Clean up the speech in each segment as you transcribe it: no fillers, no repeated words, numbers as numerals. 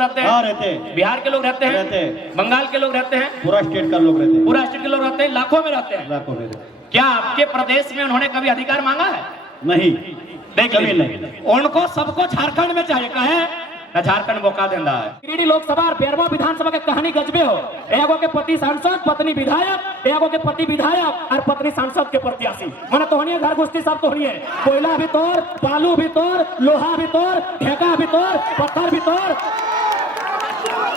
लोग रहते हैं? हाँ रहते हैं। बिहार के लोग रहते हैं? रहते हैं। बंगाल के लोग रहते हैं? पूरा स्टेट का लोग रहते हैं। पूरा स्टेट के लोग रहते हैं, लाखों में रहते हैं। लाखों में रहते हैं। क्या आपके प्रदेश में उन्होंने कभी अधिकार मांगा है? नहीं, कभी नहीं। उनको सबको झारखंड में चाहिए, कहे ना झारखंड मौका देता है। गिरिडीह लोकसभा और बेरवा विधानसभा के कहानी गजबे हो। एगो के पति सांसद, पत्नी विधायक, एगो के पति विधायक और पत्नी सांसद के प्रत्याशी। माने तोहनी घर घुसती सब तोहनी है। कोयला भी तोड़, बालू भी तोड़, लोहा भी तोड़, ढेका भी तोड़, पत्थर भी तोड़।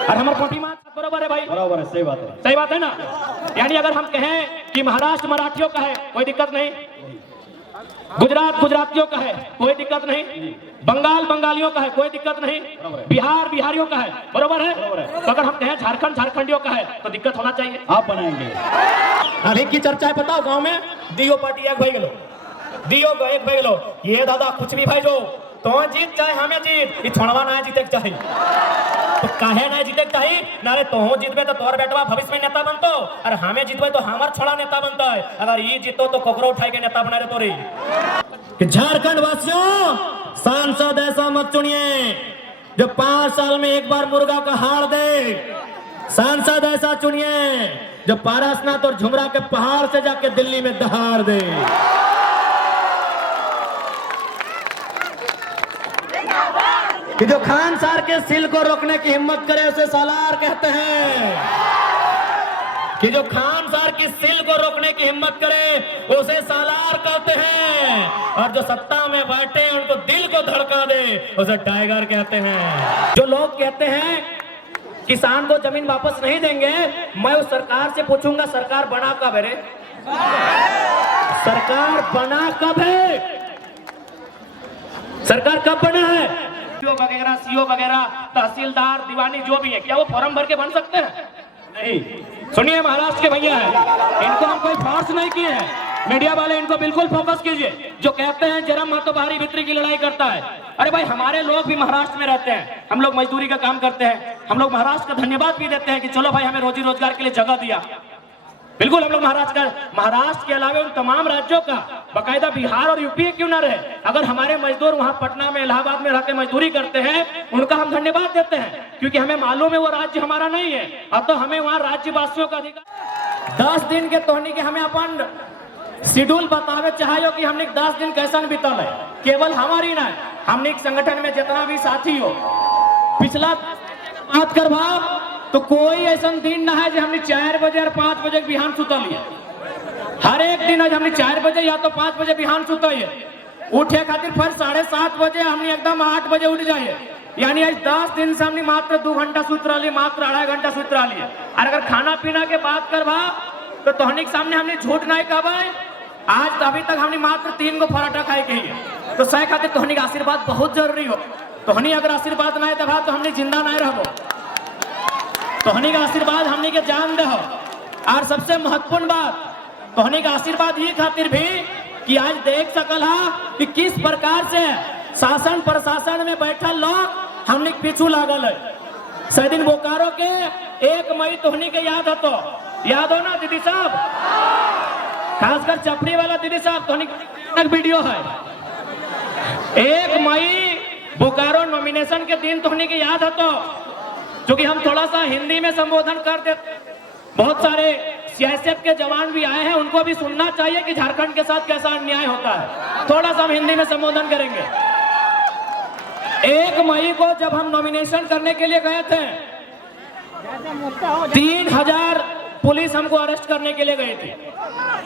और हमारे पोटी माँ बराबर है भाई, बराबर है, सही बात है। सही बात है ना। यानी अगर हम कहें कि महाराष्ट्र मराठियों का है, कोई दिक्कत नहीं। गुजरात गुजरातियों का है, कोई दिक्कत नहीं। बंगाल बंगालियों का है, कोई दिक्कत नहीं। बिहार बिहारियों का है, बरोबर है। तो अगर हम कहें झारखंड झारखंडियों का है तो दिक्कत होना चाहिए। आप बनाएंगे। अभी की चर्चा है, बताओ गांव में डीओ पार्टी एक भाई गलो, डीओ को एक भाई गलो, ये दादा कुछ भी भाई जो तो जीत चाहे हमें जीत, ये छोड़वा ना जीते चाहिए। तो काहे ना जीते चाहिए ना रे, तो जीतबे तो तोर बेटवा भविष्य में नेता बनतो, और हमें जीतबे तो हमार छोड़ा नेता बनता है। अगर ये जीतो तो कोकरो उठाई के नेता बना दे तोरी। कि झारखंड वासियों, सांसद ऐसा मत चुनिए जो 5 साल में एक बार मुर्गा का हाड़ दे। सांसद ऐसा चुनिए जो पारसनाथ और झुमरा के पहाड़ से जाके दिल्ली में दहाड़ दे। कि जो खान सार के सिल को रोकने की हिम्मत करे उसे सालार कहते हैं। कि जो खान सार की सिल को रोकने की हिम्मत करे उसे सालार कहते हैं, और जो सत्ता में बैठे उनको दिल को धड़का दे उसे टाइगर कहते हैं। जो लोग कहते हैं किसान को जमीन वापस नहीं देंगे, मैं उस सरकार से पूछूंगा सरकार बना कब है रे? सरकार बना कब है? सरकार कब बना है? वगैरह सीओ वगैरह तहसीलदार दीवानी जो भी है, क्या वो फॉर्म भर के बन सकते हैं? नहीं। सुनिए, महाराष्ट्र के भैया हैं, इनको हम कोई फोर्स नहीं किए हैं। मीडिया वाले इनको बिल्कुल फोकस कीजिए। जो कहते हैं जरम महतो बाहरी भीतरी की लड़ाई करता है, अरे भाई हमारे लोग भी महाराष्ट्र में रहते हैं, हम लोग मजदूरी का काम करते हैं। हम लोग महाराष्ट्र का धन्यवाद भी देते हैं कि चलो भाई हमें रोजी रोजगार के लिए जगह दिया। बिल्कुल हम लोग महाराष्ट्र के अलावा उन तमाम राज्यों का, बाकायदा बिहार और यूपी क्यों ना रहे, अगर हमारे मजदूर वहां पटना में इलाहाबाद में रहकर मजदूरी करते हैं, उनका हम धन्यवाद देते हैं, क्योंकि हमें मालूम है वो राज्य हमारा नहीं है। अब तो हमें वहां राज्यवासियों का अधिकार। 10 दिन के तोहनी के हमें अपन शेड्यूल बतावे चाहिए कि हमने 10 दिन कैसा बीतल है। केवल हमारी ना, हमने संगठन में जितना भी साथी हो, पिछला बात करवा तो कोई ऐसा दिन ना है जो हमने 4 बजे और 5 बजे बिहान सुतल है। हर एक दिन आज हमने 4 बजे या तो 5 बजे बिहान सुतल है। उठे खातिर फिर 7:30 बजे हमने एकदम 8 बजे उठ जाइए। यानी आज 10 दिन से हमने मात्र 2 घंटा सुत रही, मात्र 2.5 घंटा सुत रही है। और अगर खाना पीना के बात करवा तो तोहनी के सामने हमने झूठ नहीं कहा। आज अभी तक हमने मात्र 3 गो पराठा खाए के ही। तो सही खातिर तोहनी का आशीर्वाद बहुत जरूरी हो। तोहनी अगर आशीर्वाद नहीं दबा तो हमने जिंदा नहीं रहो। तोहनी का आशीर्वाद हमने के जान दे। और सबसे महत्वपूर्ण बात, तोहनी का आशीर्वाद ये खातिर भी कि आज देख सकल हा कि किस प्रकार से शासन प्रशासन में बैठा लोग हमने पीछू लागल है। सैदिन बोकारो के 1 मई तोहनी के याद हो, तो याद हो ना दीदी साहब, खासकर चपड़ी वाला दीदी साहब, तोहनी का वीडियो है। 1 मई बोकारो नॉमिनेशन के दिन तोहनी के याद हो, तो क्योंकि हम थोड़ा सा हिंदी में संबोधन कर देते, बहुत सारे सीआईएसएफ के जवान भी आए हैं, उनको भी सुनना चाहिए कि झारखंड के साथ कैसा अन्याय होता है। थोड़ा सा हम हिंदी में संबोधन करेंगे। 1 मई को जब हम नॉमिनेशन करने के लिए गए थे, 3000 पुलिस हमको अरेस्ट करने के लिए गई थी।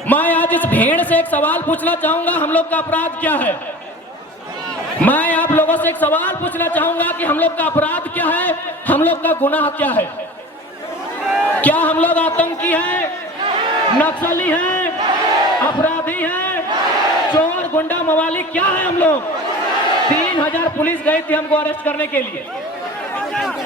मैं आज इस भीड़ से एक सवाल पूछना चाहूंगा, हम लोग का अपराध क्या है? मैं आप लोगों से एक सवाल पूछना चाहूंगा कि हम लोग का अपराध क्या है, हम लोग का गुनाह क्या है? क्या हम लोग आतंकी हैं, नक्सली हैं, अपराधी हैं, चोर गुंडा मवाली क्या है हम लोग? 3000 पुलिस गई थी हमको अरेस्ट करने के लिए।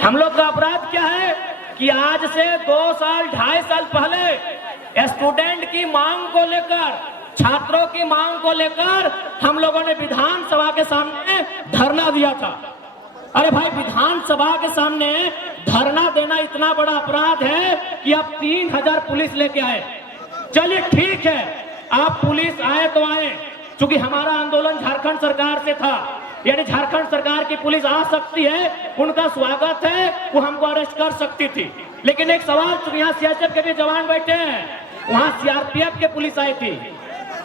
हम लोग का अपराध क्या है कि आज से 2 साल 2.5 साल पहले स्टूडेंट की मांग को लेकर, छात्रों की मांग को लेकर हम लोगों ने विधानसभा के सामने धरना दिया था। अरे भाई, विधानसभा के सामने धरना देना इतना बड़ा अपराध है कि आप 3000 पुलिस लेके आए। चलिए ठीक है, आप पुलिस आए तो आए, क्योंकि हमारा आंदोलन झारखंड सरकार से था। यानी झारखंड सरकार की पुलिस आ सकती है, उनका स्वागत है, वो हमको अरेस्ट कर सकती थी। लेकिन एक सवाल, यहाँ सीआरपीएफ के भी जवान बैठे हैं, वहां सीआरपीएफ के पुलिस आई थी,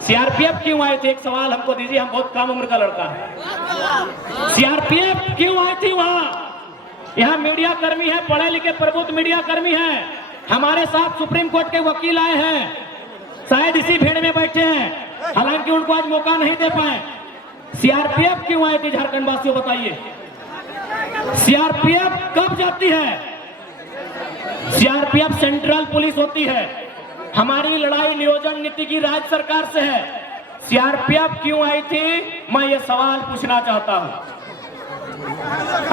सीआरपीएफ क्यों आई थी? एक सवाल हमको दीजिए, हम बहुत कम उम्र का लड़का है। सीआरपीएफ क्यों आई थी वहां? यहाँ मीडिया कर्मी है, पढ़े लिखे प्रबुद्ध मीडिया कर्मी है, हमारे साथ सुप्रीम कोर्ट के वकील आए हैं, शायद इसी भीड़ में बैठे हैं, हालांकि उनको आज मौका नहीं दे पाए। सीआरपीएफ क्यों आई थी झारखंड वासियों, बताइए? सीआरपीएफ कब जाती है? सीआरपीएफ सेंट्रल पुलिस होती है, हमारी लड़ाई नियोजन नीति की राज्य सरकार से है। सीआरपीएफ क्यों आई थी, मैं ये सवाल पूछना चाहता हूं।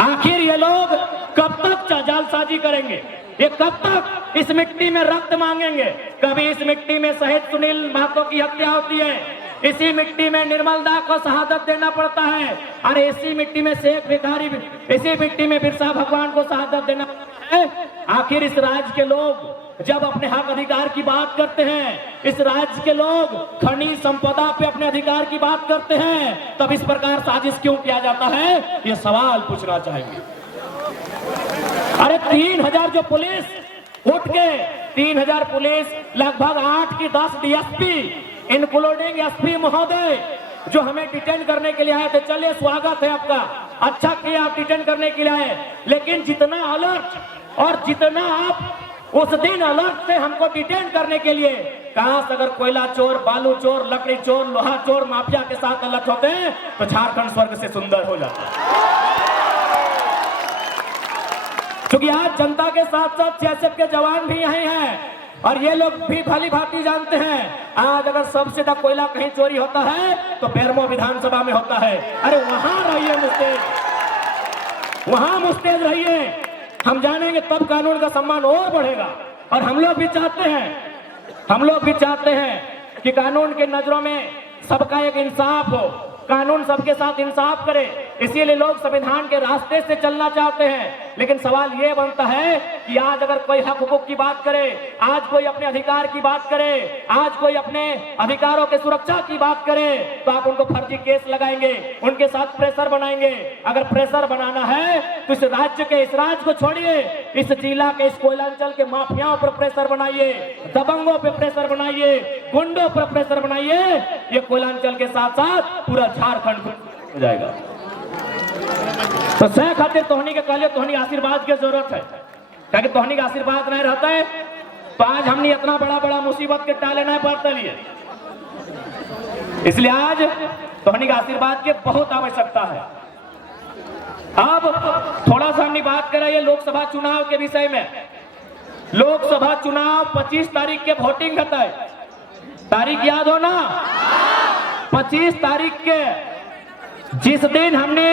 आखिर ये लोग कब तक जालसाजी करेंगे? ये कब तक इस मिट्टी में रक्त मांगेंगे? कभी इस मिट्टी में शहीद सुनील महतो की हत्या होती है, इसी मिट्टी में निर्मल दा को शहादत देना पड़ता है, और इसी मिट्टी में शेख भिखारी, इसी मिट्टी में बिरसा भगवान को शहादत देना पड़ता है। आखिर इस राज्य के लोग जब अपने हक अधिकार की बात करते हैं, इस राज्य के लोग खनिज संपदा पे अपने अधिकार की बात करते हैं, तब इस प्रकार साजिश क्यों किया जाता है? ये सवाल पूछना चाहेंगे। अरे 3000 जो पुलिस उठ के 3000 पुलिस, लगभग 8 की 10 डीएसपी इंक्लूडिंग एसपी महोदय जो हमें डिटेन करने के लिए आए थे। चलिए, स्वागत है आपका, अच्छा किया आप डिटेन करने के लिए आए, लेकिन जितना अलर्ट और जितना आप उस दिन अलर्ट थे हमको डिटेन करने के लिए, काश अगर कोयला चोर, बालू चोर, लकड़ी चोर, लोहा चोर, माफिया के साथ अलर्ट होते तो झारखंड स्वर्ग से सुंदर हो जाता। क्योंकि आज जनता के साथ साथ सीआरपीएफ के जवान भी यही हैं, और ये लोग भी भली भांति जानते हैं, आज अगर सबसे ज्यादा कोयला कहीं चोरी होता है तो बेरमो विधानसभा में होता है। अरे वहां रहिए मुस्तैद, वहां मुस्तैद रहिए, हम जानेंगे तब कानून का सम्मान और बढ़ेगा। और हम लोग भी चाहते हैं कि कानून की नजरों में सबका एक इंसाफ हो, कानून सबके साथ इंसाफ करे, इसीलिए लोग संविधान के रास्ते से चलना चाहते हैं। लेकिन सवाल ये बनता है कि आज अगर कोई हक हुकूक की बात करे, आज कोई अपने अधिकार की बात करे, आज कोई अपने अधिकारों के सुरक्षा की बात करे, तो आप उनको फर्जी केस लगाएंगे, उनके साथ प्रेशर बनाएंगे। अगर प्रेशर बनाना है तो इस राज्य को छोड़िए, इस जिला के, इस कोयलांचल के माफियाओं पर प्रेशर बनाइए, दबंगों पर प्रेशर बनाइए, गुंडों पर प्रेशर बनाइए। ये कोयलांचल के साथ साथ पूरा झारखंड हो जाएगा। तो सह खातिर तोहनी के कहले, तोहनी आशीर्वाद की जरूरत है, ताकि तोहनी का आशीर्वाद नहीं रहता है तो आज हमने इतना बड़ा मुसीबत के टाले नहीं पाते लिए। इसलिए आज तोहनी का आशीर्वाद की बहुत आवश्यकता है। अब थोड़ा सा हमने बात करें ये लोकसभा चुनाव के विषय में। लोकसभा चुनाव 25 तारीख के वोटिंग होता है, तारीख याद हो ना? 25 तारीख के जिस दिन हमने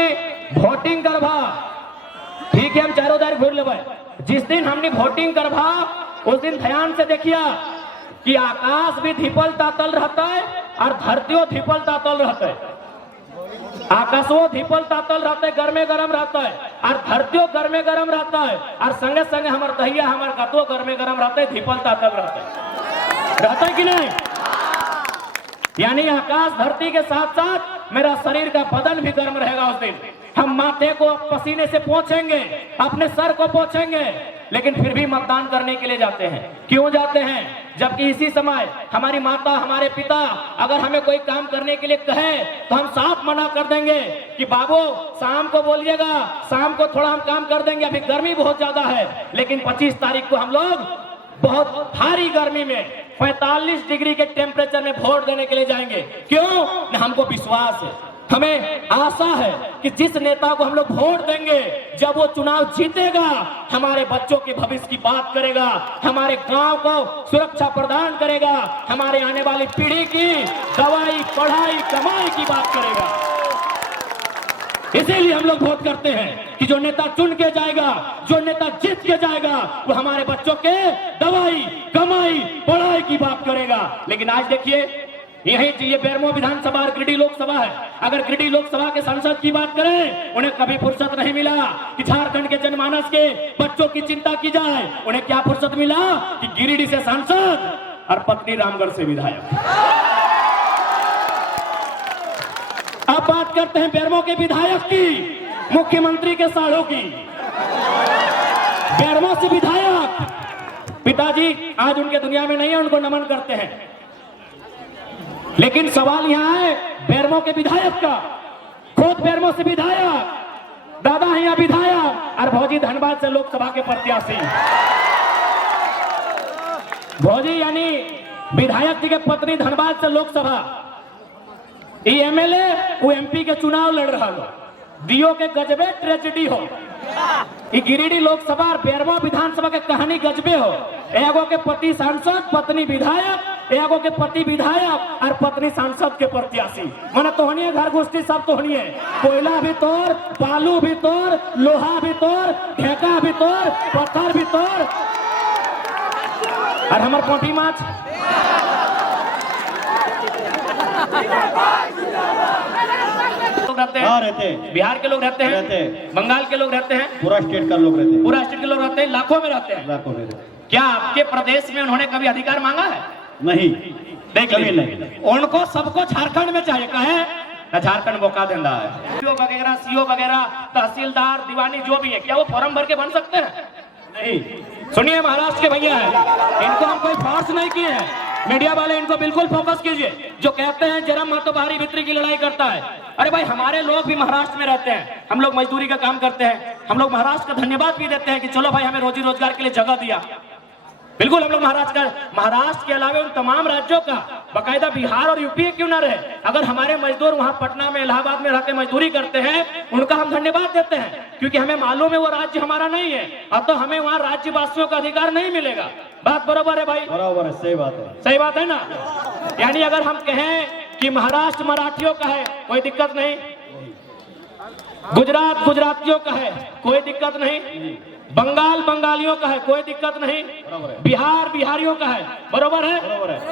वोटिंग करवा, ठीक है, हम चारों तारीख घूर ले, जिस दिन हमने वोटिंग करवा उस दिन ध्यान से देखिए कि आकाश भी धिपल तातल रहता है और धरतियों धिपल तातल रहता है। आकाशों धिपल तातल रहता है, गर्मे गरम रहता है, और धरतियों गर्मे गरम रहता है, और संगे संगे हमार दहिया हमार कतो गर्मे गरम रहता है, धिपल तातल रहता है कि नहीं? यानी आकाश धरती के साथ साथ मेरा शरीर का बदन भी गर्म रहेगा उस दिन। हम माथे को पसीने से पोंछेंगे, अपने सर को पोंछेंगे, लेकिन फिर भी मतदान करने के लिए जाते हैं। क्यों जाते हैं? जबकि इसी समय हमारी माता, हमारे पिता अगर हमें कोई काम करने के लिए कहे तो हम साफ मना कर देंगे कि बाबू शाम को बोलिएगा, शाम को थोड़ा हम काम कर देंगे, अभी गर्मी बहुत ज्यादा है। लेकिन 25 तारीख को हम लोग बहुत भारी गर्मी में 45 डिग्री के टेम्परेचर में वोट देने के लिए जाएंगे। क्यों? हमको विश्वास है, हमें आशा है कि जिस नेता को हम लोग वोट देंगे, जब वो चुनाव जीतेगा, हमारे बच्चों के भविष्य की बात करेगा, हमारे गांव को सुरक्षा प्रदान करेगा, हमारे आने वाली पीढ़ी की दवाई, पढ़ाई, कमाई की बात करेगा। इसीलिए हम लोग वोट करते हैं कि जो नेता चुन के जाएगा, जो नेता जीत के जाएगा, वो हमारे बच्चों के दवाई, कमाई, पढ़ाई की बात करेगा। लेकिन आज देखिए, यही बेरमो विधानसभा और गिरिडीह लोकसभा है। अगर गिरिडीह लोकसभा के सांसद की बात करें, उन्हें कभी फुर्सत नहीं मिला कि झारखंड के जनमानस के बच्चों की चिंता की जाए। उन्हें क्या फुर्सत मिला कि गिरिडीह से सांसद और पत्नी रामगढ़ से विधायक। अब बात करते हैं बेरमो के विधायक की, मुख्यमंत्री के सालों की। बेरमो से विधायक, पिताजी आज उनके दुनिया में नहीं है, उनको नमन करते हैं। लेकिन सवाल यहां है बेरमो के विधायक का, खुद बेरमो से विधायक, दादा है यहाँ विधायक, और भौजी धनबाद से लोकसभा के प्रत्याशी। भौजी यानी विधायक जी के पत्नी धनबाद से लोकसभा, ये एमएलए वो एमपी के चुनाव लड़ रहा हो, दियो के गजबे ट्रेजेडी हो। ये गिरिडीह लोकसभा और बेरमो विधानसभा के कहानी गजबे हो। एगो के पति सांसद, पत्नी विधायक, एगो के पति विधायक और पत्नी सांसद के प्रत्याशी। माने तोहनी घर घुसती सब तोहनी है, कोयला भी तोड़, बालू भी तोड़, लोहा भी तोड़, ढेका भी तोड़, पत्थर भी तोड़, और हमार पोटी माछ। रहते हैं, बिहार के लोग रहते हैं, बंगाल के लोग रहते हैं, पूरा स्टेट का लोग रहते हैं, पूरा स्टेट के लोग रहते हैं, लाखों में रहते हैं, लाखों में। क्या आपके प्रदेश में उन्होंने कभी अधिकार मांगा है? नहीं, देख लीजिए, उनको सबको झारखंड में चाहिए, कहे झारखंड मौका देना है। सीओ वगैरह, तहसीलदार, दीवानी जो भी है, क्या वो फॉर्म भर के बन सकते हैं? नहीं। सुनिए, महाराष्ट्र के भैया है, इनको हम कोई फोर्स नहीं किए हैं। मीडिया वाले इनको बिल्कुल फोकस कीजिए। जो कहते हैं जरा महतो बाहरी भीतरी की लड़ाई करता है, अरे भाई हमारे लोग भी महाराष्ट्र में रहते हैं, हम लोग मजदूरी का काम करते हैं, हम लोग महाराष्ट्र का धन्यवाद भी देते हैं कि चलो भाई हमें रोजी रोजगार के लिए जगह दिया। बिल्कुल हम लोग महाराष्ट्र के अलावा उन तमाम राज्यों का, बाकायदा बिहार और यूपी क्यों ना रहे, अगर हमारे मजदूर वहां पटना में, इलाहाबाद में रहकर मजदूरी करते हैं, उनका हम धन्यवाद देते हैं, क्योंकि हमें मालूम है वो राज्य हमारा नहीं है। अब तो हमें वहाँ राज्यवासियों का अधिकार नहीं मिलेगा। बात बराबर है भाई? बराबर है, सही बात है, सही बात है ना। यानी अगर हम कहें कि महाराष्ट्र मराठियों का है, कोई दिक्कत नहीं, गुजरात गुजरातियों का है, कोई दिक्कत नहीं, बंगाल बंगालियों का है, कोई दिक्कत नहीं, बिहार बिहारियों का है, बरोबर है?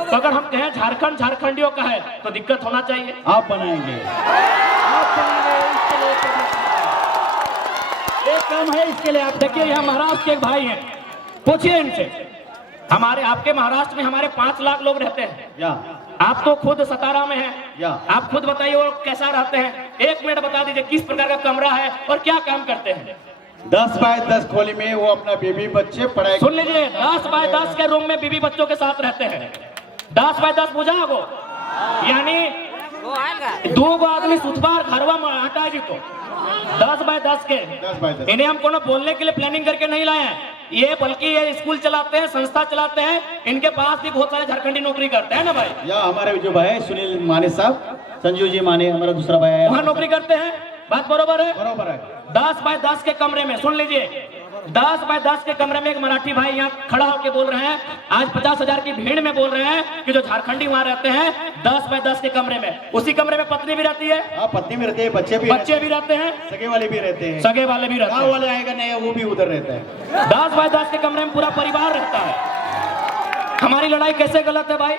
तो अगर हम कहें झारखंड झारखंडियों का है तो दिक्कत होना चाहिए। आप बनाएंगे, एक काम है इसके लिए। आप देखिए यहाँ महाराष्ट्र के एक भाई हैं, पूछिए इनसे, हमारे आपके महाराष्ट्र में हमारे 5 लाख लोग रहते हैं, या आप तो खुद सतारा में हैं, या आप खुद बताइए वो कैसा रहते हैं। 1 मिनट बता दीजिए किस प्रकार का कमरा है और क्या काम करते हैं। 10 बाय 10 खोली में वो अपना बीबी बच्चे पढ़ाई। सुन लीजिए, 10 बाय 10 के रूम में बीबी बच्चों के साथ रहते हैं। 10 बाय 10 बुझा वो, यानी 2 आदमी सुतबार घरवा में हटा जी तो 10 बाय 10 के। इन्हें हम कोनो बोलने के लिए प्लानिंग करके नहीं लाए हैं, ये बल्कि ये स्कूल चलाते हैं, संस्था चलाते हैं, इनके पास भी बहुत सारे झारखंडी नौकरी करते हैं ना भाई। या हमारे जो भाई है सुनील माने साहब, संजीव जी माने हमारा दूसरा भाई है, वहाँ नौकरी करते हैं। बात बरोबर है? बरोबर है। 10 बाय 10 के कमरे में, सुन लीजिए, 10 बाय 10 के कमरे में एक मराठी भाई यहाँ खड़ा होकर बोल रहे हैं, आज 50,000 की भीड़ में बोल रहे हैं कि जो झारखंडी वहाँ रहते हैं 10 बाय 10 के कमरे में, उसी कमरे में पत्नी भी रहती है। हाँ, पत्नी भी रहती है, बच्चे भी रहते हैं, सगे वाले भी रहते हैं, सगे वाले भी रहते हैं, वाले आएगा नहीं वो भी उधर रहता है। 10 बाय 10 के कमरे में पूरा परिवार रहता है। हमारी लड़ाई कैसे गलत है भाई?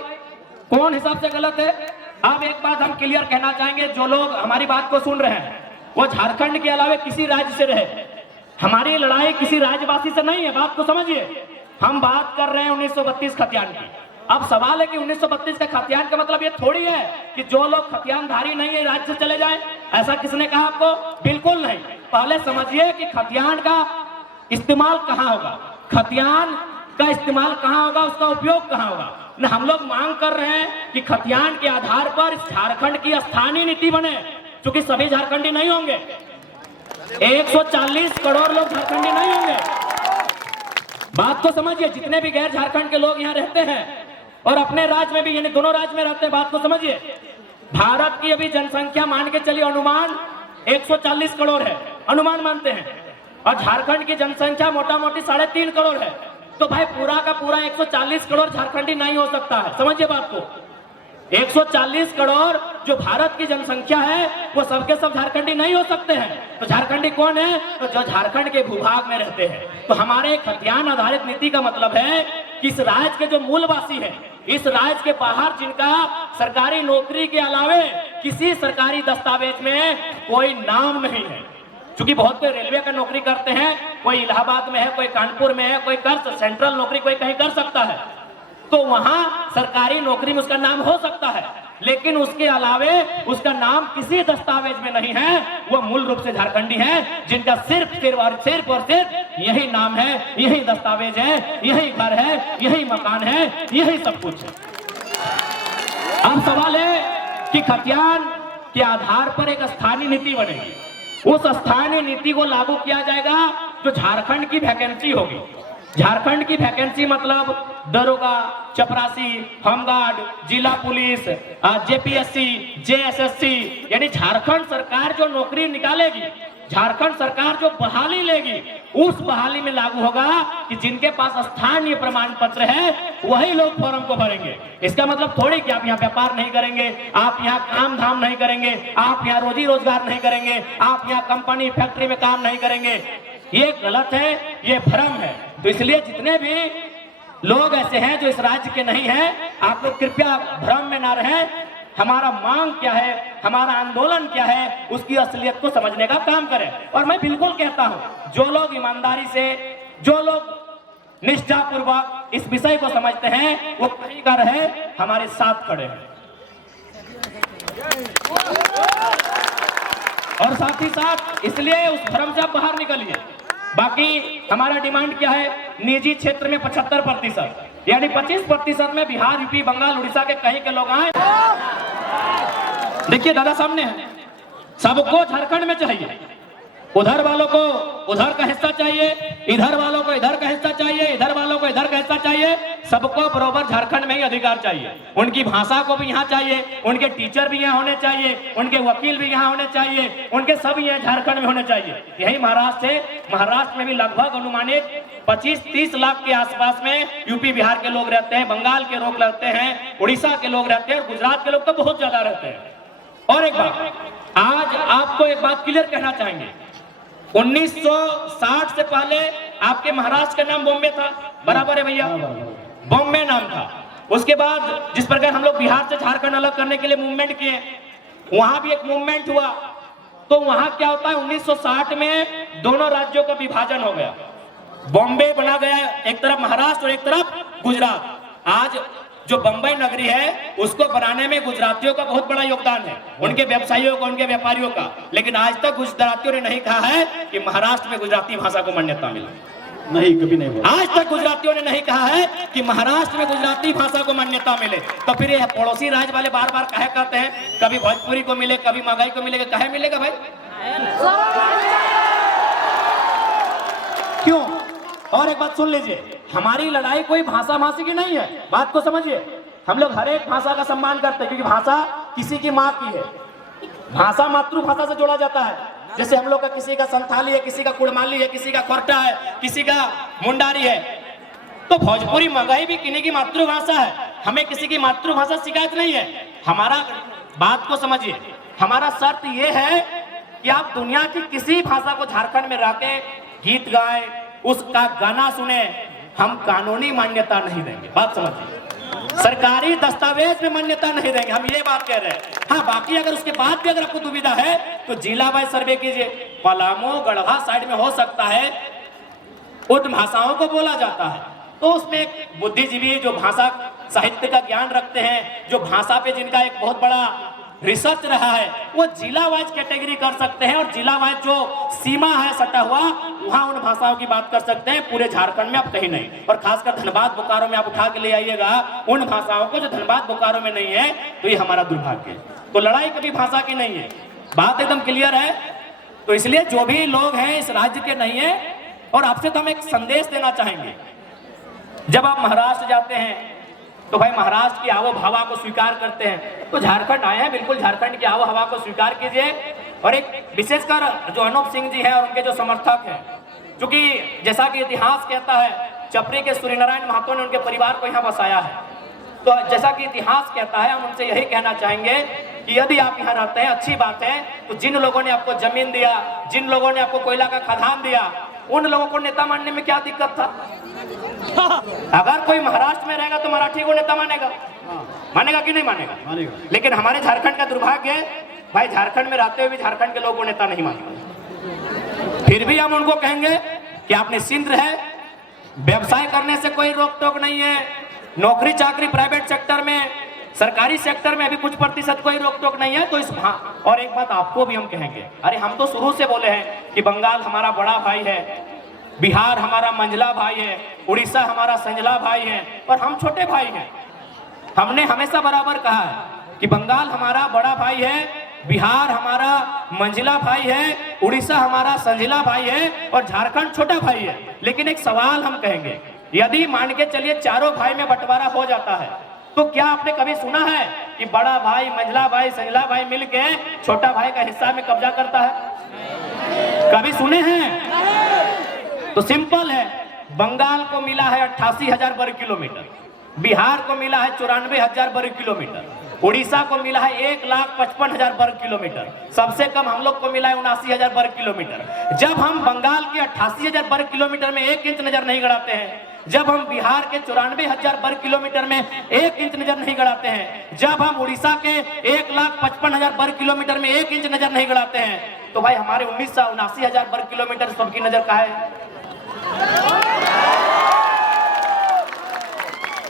कौन हिसाब से गलत है? अब एक बात हम क्लियर कहना चाहेंगे, जो लोग हमारी बात को सुन रहे हैं वो झारखंड के अलावा किसी राज्य से रहे, हमारी लड़ाई किसी राज्यवासी से नहीं है, बात को समझिए। हम बात कर रहे हैं 1932 खतियान की। अब सवाल है कि 1932 का खतियान का मतलब ये थोड़ी है कि जो लोग खतियानधारी नहीं है राज्य से चले जाए, ऐसा किसने कहा आपको? बिल्कुल नहीं। पहले समझिए कि खतियान का इस्तेमाल कहाँ होगा, खतियान का इस्तेमाल कहाँ होगा, उसका उपयोग कहाँ होगा। न हम लोग मांग कर रहे हैं कि खतियान के आधार पर झारखंड की स्थानीय नीति बने, क्योंकि सभी झारखंडी नहीं होंगे, 140 करोड़ लोग झारखंडी नहीं होंगे। बात को समझिए, जितने भी गैर झारखंड के लोग यहाँ रहते हैं और अपने राज्य में भी, यानी दोनों राज्य में रहते हैं, बात को समझिए। भारत की अभी जनसंख्या मान के चलिए अनुमान 140 करोड़ है, अनुमान मानते हैं, और झारखंड की जनसंख्या मोटा मोटी 3.5 करोड़ है। तो भाई पूरा का पूरा 140 करोड़ झारखंडी नहीं हो सकता है, समझिए बात को। 140 करोड़ जो भारत की जनसंख्या है वो सबके सब झारखंडी नहीं हो सकते हैं। तो झारखंडी कौन है? तो जो झारखंड के भूभाग में रहते हैं। तो हमारे खतियान आधारित नीति का मतलब है कि इस राज्य के जो मूलवासी हैं, इस राज्य के बाहर जिनका सरकारी नौकरी के अलावे किसी सरकारी दस्तावेज में कोई नाम नहीं है, क्योंकि बहुत कोई रेलवे का नौकरी करते हैं, कोई इलाहाबाद में है, कोई कानपुर में है, कोई कर सेंट्रल नौकरी कोई कहीं कर सकता है, तो वहां सरकारी नौकरी में उसका नाम हो सकता है। लेकिन उसके अलावे उसका नाम किसी दस्तावेज में नहीं है, वो मूल रूप से झारखंडी है, जिनका सिर्फ और सिर्फ यही नाम है, यही दस्तावेज है, यही घर है, यही मकान है, यही सब कुछ है। अब सवाल है कि खतियान के आधार पर एक स्थानीय नीति बनेगी, उस स्थानीय नीति को लागू किया जाएगा जो झारखंड की वैकेंसी होगी। झारखंड की वैकेंसी मतलब दरोगा, चपरासी, होमगार्ड, जिला पुलिस, जेपीएससी, जेएसएससी, यानी झारखंड सरकार जो नौकरी निकालेगी, झारखंड सरकार जो बहाली लेगी, उस बहाली में लागू होगा कि जिनके पास स्थानीय प्रमाण पत्र है वही लोग फॉर्म को भरेंगे। इसका मतलब थोड़ी कि आप यहाँ व्यापार नहीं करेंगे, आप यहाँ काम धाम नहीं करेंगे, आप यहाँ रोजी रोजगार नहीं करेंगे, आप यहाँ कंपनी फैक्ट्री में काम नहीं करेंगे। ये गलत है, ये भ्रम है। तो इसलिए जितने भी लोग ऐसे हैं जो इस राज्य के नहीं हैं, आप लोग कृपया भ्रम में ना रहें। हमारा मांग क्या है, हमारा आंदोलन क्या है, उसकी असलियत को समझने का काम करें। और मैं बिल्कुल कहता हूं, जो लोग ईमानदारी से, जो लोग निष्ठापूर्वक इस विषय को समझते हैं, वो कहीं का रहे हमारे साथ खड़े हैं। और साथ ही साथ इसलिए उस भ्रम से आप बाहर निकलिए। बाकी हमारा डिमांड क्या है, निजी क्षेत्र में 75%, यानी 25% में बिहार, यूपी, बंगाल, उड़ीसा के कहीं के लोग आए। देखिए दादा सामने है, सबको झारखंड में चाहिए, उधर वालों को उधर का हिस्सा चाहिए, इधर वालों को इधर का हिस्सा चाहिए, इधर वालों को इधर का हिस्सा चाहिए, सबको बराबर झारखंड में ही अधिकार चाहिए। उनकी भाषा को भी यहाँ चाहिए, उनके टीचर भी यहाँ होने चाहिए, उनके वकील भी यहाँ होने चाहिए, उनके सब यहाँ झारखंड में होने चाहिए। यही महाराष्ट्र में भी लगभग अनुमानित 25-30 लाख के आसपास में यूपी बिहार के लोग रहते हैं, बंगाल के लोग रहते हैं, उड़ीसा के लोग रहते हैं, और गुजरात के लोग तो बहुत ज्यादा रहते हैं। और एक बात, आज आपको एक बात क्लियर कहना चाहेंगे, 1960 से पहले आपके महाराष्ट्र का नाम बॉम्बे था, बराबर है भैया, बॉम्बे नाम था। उसके बाद जिस प्रकार हम लोग बिहार से झारखंड अलग करने के लिए मूवमेंट किए, वहां भी एक मूवमेंट हुआ। तो वहां क्या होता है, 1960 में दोनों राज्यों का विभाजन हो गया, बॉम्बे बना गया, एक तरफ महाराष्ट्र और एक तरफ गुजरात। आज जो बंबई नगरी है उसको बनाने में गुजरातियों का बहुत बड़ा योगदान है, उनके व्यवसायियों का, उनके व्यापारियों का। लेकिन आज तक गुजरातियों ने नहीं कहा है कि महाराष्ट्र में गुजराती भाषा को मान्यता मिले, नहीं, कभी नहीं बोला। आज तक गुजरातियों ने नहीं कहा है कि महाराष्ट्र में गुजराती भाषा को मान्यता मिले। तो फिर ये पड़ोसी राज्य वाले बार बार कहे कहते हैं, कभी भोजपुरी को मिले, कभी मगही को मिलेगा, कहे मिलेगा भाई? क्यों? और एक बात सुन लीजिए, हमारी लड़ाई कोई भाषा भाषी की नहीं है, बात को समझिए। हम लोग हर एक भाषा का सम्मान करते हैं, क्योंकि भाषा किसी की माँ की है। भाषा मातृभाषा से जोड़ा जाता है। जैसे हम लोग का किसी का संथाली है, किसी का कुड़माली है, किसी का कोरटा है, किसी का मुंडारी है, तो भोजपुरी मगही भी किन्हीं की मातृभाषा है। हमें किसी की मातृभाषा शिकायत नहीं है। हमारा बात को समझिए, हमारा शर्त यह है कि आप दुनिया की किसी भाषा को झारखंड में रखे, गीत गाए, उसका गाना सुने, हम कानूनी मान्यता नहीं देंगे। बात समझिए, सरकारी दस्तावेज में मान्यता नहीं देंगे, हम ये बात कह रहे हैं। हाँ, बाकी अगर उसके बाद भी अगर आपको दुविधा है तो जिला वाइज सर्वे कीजिए। पलामू, गढ़वा साइड में हो सकता है उन भाषाओं को बोला जाता है, तो उसमें एक बुद्धिजीवी जो भाषा साहित्य का ज्ञान रखते हैं, जो भाषा पे जिनका एक बहुत बड़ा रिसर्च रहा है, वो जिला वाइज कैटेगरी कर सकते हैं, और जिला वाइज जो सीमा है सटा हुआ, वहां उन भाषाओं की बात कर सकते हैं। पूरे झारखंड में आप कहीं नहीं, और खासकर धनबाद बोकारो में आप उठा के ले आइएगा उन भाषाओं को जो धनबाद बोकारो में नहीं है, तो ये हमारा दुर्भाग्य है। तो लड़ाई कभी भाषा की नहीं है, बात एकदम क्लियर है। तो इसलिए जो भी लोग हैं इस राज्य के नहीं है, और आपसे तो हम एक संदेश देना चाहेंगे, जब आप महाराष्ट्र जाते हैं तो भाई महाराष्ट्र की आबो हवा को स्वीकार करते हैं, तो झारखंड आए हैं, बिल्कुल झारखंड की आबो हवा को स्वीकार कीजिए। और एक विशेषकर जो अनूप सिंह जी हैं और उनके जो समर्थक हैं, क्योंकि जैसा कि इतिहास कहता है, चपरी के सूर्यनारायण महतो ने उनके परिवार को यहाँ बसाया है। तो जैसा कि इतिहास कहता है, हम उनसे यही कहना चाहेंगे कि यदि आप यहाँ रहते हैं, अच्छी बात है, तो जिन लोगों ने आपको जमीन दिया, जिन लोगों ने आपको कोयला का खदान दिया, उन लोगों को नेता मानने में क्या दिक्कत था? अगर कोई महाराष्ट्र में रहेगा तो मराठी को नेता मानेगा, मानेगा कि नहीं मानेगा? मानेगा। लेकिन हमारे झारखंड का दुर्भाग्य है, भाई झारखंड में रहते हुए झारखंड के लोगों को नेता नहीं मानेगा। फिर भी हम उनको कहेंगे कि आप निश्चिंत रहे, व्यवसाय करने से कोई रोक टोक नहीं है, नौकरी चाकरी प्राइवेट सेक्टर में सरकारी सेक्टर में अभी कुछ प्रतिशत कोई रोक टोक नहीं है, तो इस और एक बात आपको भी हम कहेंगे, अरे हम तो शुरू से बोले हैं कि बंगाल हमारा बड़ा भाई है, बिहार हमारा मंझला भाई है, उड़ीसा हमारा संझला भाई है, और हम छोटे भाई हैं। हमने हमेशा बराबर कहा है कि बंगाल हमारा बड़ा भाई है, बिहार हमारा मंझला भाई है, उड़ीसा हमारा संझला भाई है, और झारखंड छोटा भाई है। लेकिन एक सवाल हम कहेंगे, यदि मान के चलिए चारों भाई में बंटवारा हो जाता है, तो क्या आपने कभी सुना है कि बड़ा भाई, मंझला भाई, संझला भाई मिलके छोटा भाई का हिस्सा में कब्जा करता है? कभी सुने हैं? तो सिंपल है, बंगाल को मिला है 88,000 वर्ग किलोमीटर, बिहार को मिला है 94,000 वर्ग किलोमीटर, उड़ीसा को मिला है 1,55,000 वर्ग किलोमीटर, सबसे कम हम लोग को मिला है 79,000 वर्ग किलोमीटर। जब हम बंगाल के 88,000 वर्ग किलोमीटर में 1 इंच नजर नहीं गड़ाते हैं, जब हम बिहार के 94,000 वर्ग किलोमीटर में 1 इंच नजर नहीं गड़ाते हैं, जब हम उड़ीसा के 1,55,000 वर्ग किलोमीटर में 1 इंच नजर नहीं गड़ाते हैं, तो भाई हमारे 79,000 वर्ग किलोमीटर सबकी नजर कहाँ है?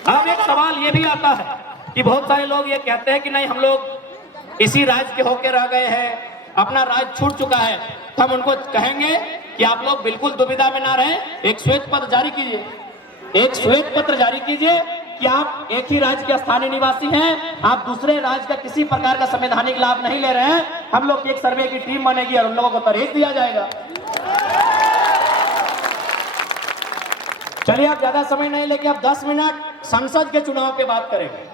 अब एक सवाल ये भी आता है कि बहुत सारे लोग ये कहते हैं कि नहीं, हम लोग इसी राज्य के होके रह गए हैं, अपना राज्य छूट चुका है। तो हम उनको कहेंगे कि आप लोग बिल्कुल दुविधा में ना रहे, एक श्वेत पत्र जारी कीजिए, एक श्वेत पत्र जारी कीजिए कि आप एक ही राज्य के स्थानीय निवासी हैं, आप दूसरे राज्य का किसी प्रकार का संवैधानिक लाभ नहीं ले रहे हैं। हम लोग की एक सर्वे की टीम बनेगी और उन लोगों को तरहीज दिया जाएगा। चलिए, आप ज्यादा समय नहीं लेके आप 10 मिनट संसद के चुनाव पे बात करेंगे।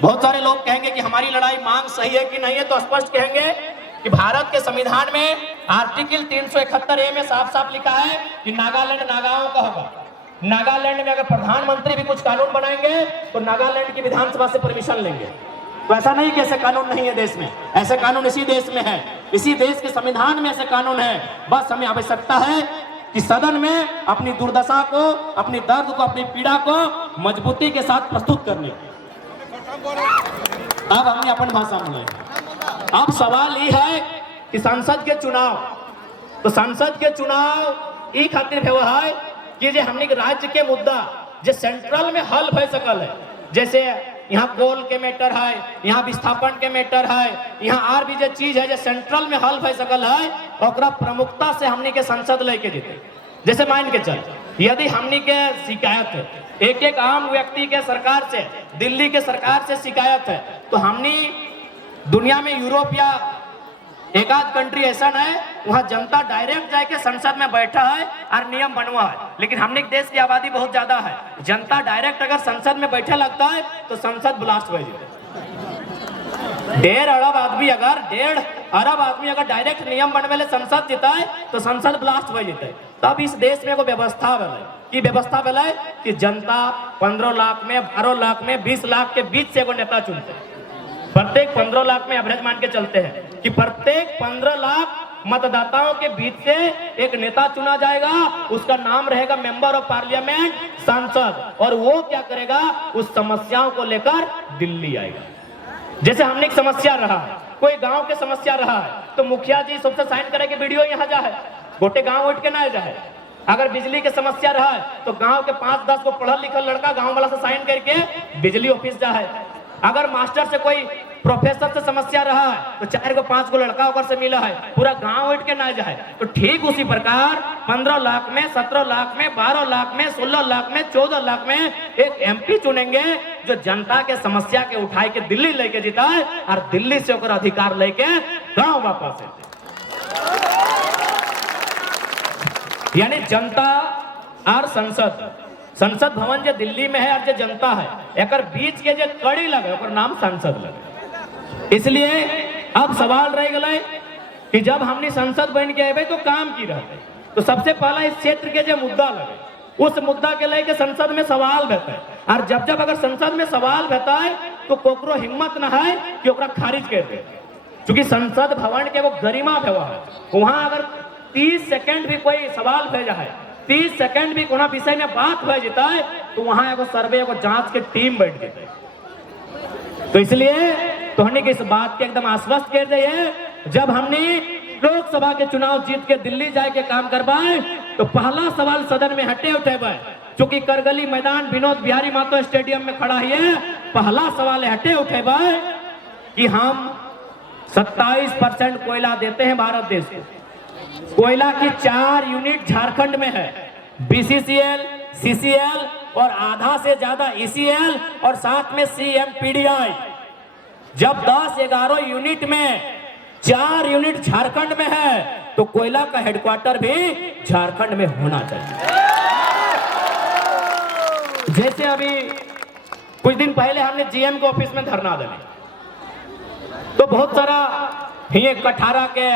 बहुत सारे लोग कहेंगे कि हमारी लड़ाई मांग सही है कि नहीं है, तो स्पष्ट कहेंगे कि भारत के संविधान में आर्टिकल 371A में साफ साफ लिखा है कि नागालैंड नागाओं का होगा। नागालैंड में अगर प्रधानमंत्री भी कुछ कानून बनाएंगे तो नागालैंड की विधानसभा से परमिशन लेंगे। तो ऐसा नहीं कि ऐसे कानून नहीं है देश में, ऐसे कानून इसी देश में है, इसी देश के संविधान में ऐसे कानून है। बस हमें आवश्यकता है कि सदन में अपनी दुर्दशा को, अपनी दर्द को, अपनी पीड़ा को मजबूती के साथ प्रस्तुत करने। अब हमने अपन भाषा में, अब सवाल ये है कि संसद के चुनाव, तो संसद के चुनाव ई खातिर व्यवहार कि जे हमने राज्य के मुद्दा जो सेंट्रल में हल भय सकल है, जैसे यहाँ कोल के मैटर है, यहाँ विस्थापन के मैटर है, यहाँ और भी जो चीज है जो सेंट्रल में हल भय सकल है, और प्रमुखता से हमने के संसद लेके जीते। जैसे मान के चल, यदि हमने के शिकायत है, एक आम व्यक्ति के सरकार से, दिल्ली के सरकार से शिकायत है, तो हमने दुनिया में यूरोप या एक आध कंट्री ऐसा है वहां जनता डायरेक्ट जाके संसद में बैठा है और नियम बनवा है। लेकिन हमने देश की आबादी बहुत ज्यादा है, जनता डायरेक्ट अगर संसद में बैठे लगता है तो संसद ब्लास्ट हो जाए। 1.5 अरब आदमी अगर 1.5 अरब आदमी अगर डायरेक्ट नियम बनवे संसद जीता है तो संसद ब्लास्ट हो जाता है। तब इस देश में एगो व्यवस्था बने की व्यवस्था बने कि जनता 15 लाख में, 12 लाख में, 20 लाख के बीच से एगो नेता चुनते हैं। प्रत्येक 15 लाख में एवरेज मान के चलते हैं कि प्रत्येक 15 लाख मतदाताओं के बीच से एक नेता चुना जाएगा, उसका नाम रहेगा मेंबर ऑफ पार्लियामेंट, सांसद, और वो क्या करेगा, उस समस्याओं को लेकर दिल्ली आएगा। जैसे हमने एक समस्या रहा है, कोई गांव के समस्या रहा है, तो मुखिया जी सबसे साइन करे कि वीडियो यहाँ जा है, गोटे गांव उठ के ना जाए। अगर बिजली के समस्या रहा है तो गांव के 5-10 को पढ़ल लिखल लड़का गांव वाला से साइन करके बिजली ऑफिस जा है। अगर मास्टर से कोई प्रोफेसर से समस्या रहा है तो 4-5 को लड़का होकर से मिला है, पूरा गांव उठ के ना जाए। तो ठीक उसी प्रकार 15 लाख में, 17 लाख में, 12 लाख में, 16 लाख में, 14 लाख में एक एमपी चुनेंगे जो जनता के समस्या के उठाए के दिल्ली लेके जीता है और दिल्ली से होकर अधिकार लेके गांव वापस है। यानी जनता और संसद, संसद भवन जो दिल्ली में है और जो जनता है, एक बीच के जो कड़ी लगे और नाम संसद लगे। इसलिए अब सवाल रह गए कि जब हमने संसद बन के आए तो काम की रहते, तो सबसे पहला इस क्षेत्र के जो मुद्दा लगे उस मुद्दा के लेके संसद में सवाल रहता है। और जब जब अगर संसद में सवाल रहता है तो कोकरो हिम्मत न है कि ओकरा खारिज कर दे, क्योंकि संसद भवन के वो गरिमा व्यवहार है। वहां अगर 30 सेकंड भी कोई सवाल भेजा है, 30 सेकंड भी कोनो विषय में बात हो जाता है तो वहां एगो सर्वे, एगो जांच के टीम बैठ जाता है। तो इसलिए तो हमने इस बात के एकदम आश्वस्त कर दिए, जब हमने लोकसभा के चुनाव जीत के दिल्ली जाए के काम कर पाए तो पहला सवाल सदन में हटे उठे पाए, चूंकि करगली मैदान विनोद बिहारी महतो स्टेडियम में खड़ा है, पहला सवाल हटे उठे पाए कि हम 27% कोयला देते हैं भारत देश को। कोयला की 4 यूनिट झारखंड में है, बीसीसीएल, सीसीएल और आधा से ज्यादा ईसीएल और साथ में सीएमपीडीआई। जब 10-11 यूनिट में 4 यूनिट झारखंड में है तो कोयला का हेडक्वार्टर भी झारखंड में होना चाहिए। जैसे अभी कुछ दिन पहले हमने जीएम के ऑफिस में धरना दिया तो बहुत सारा ये कठारा के,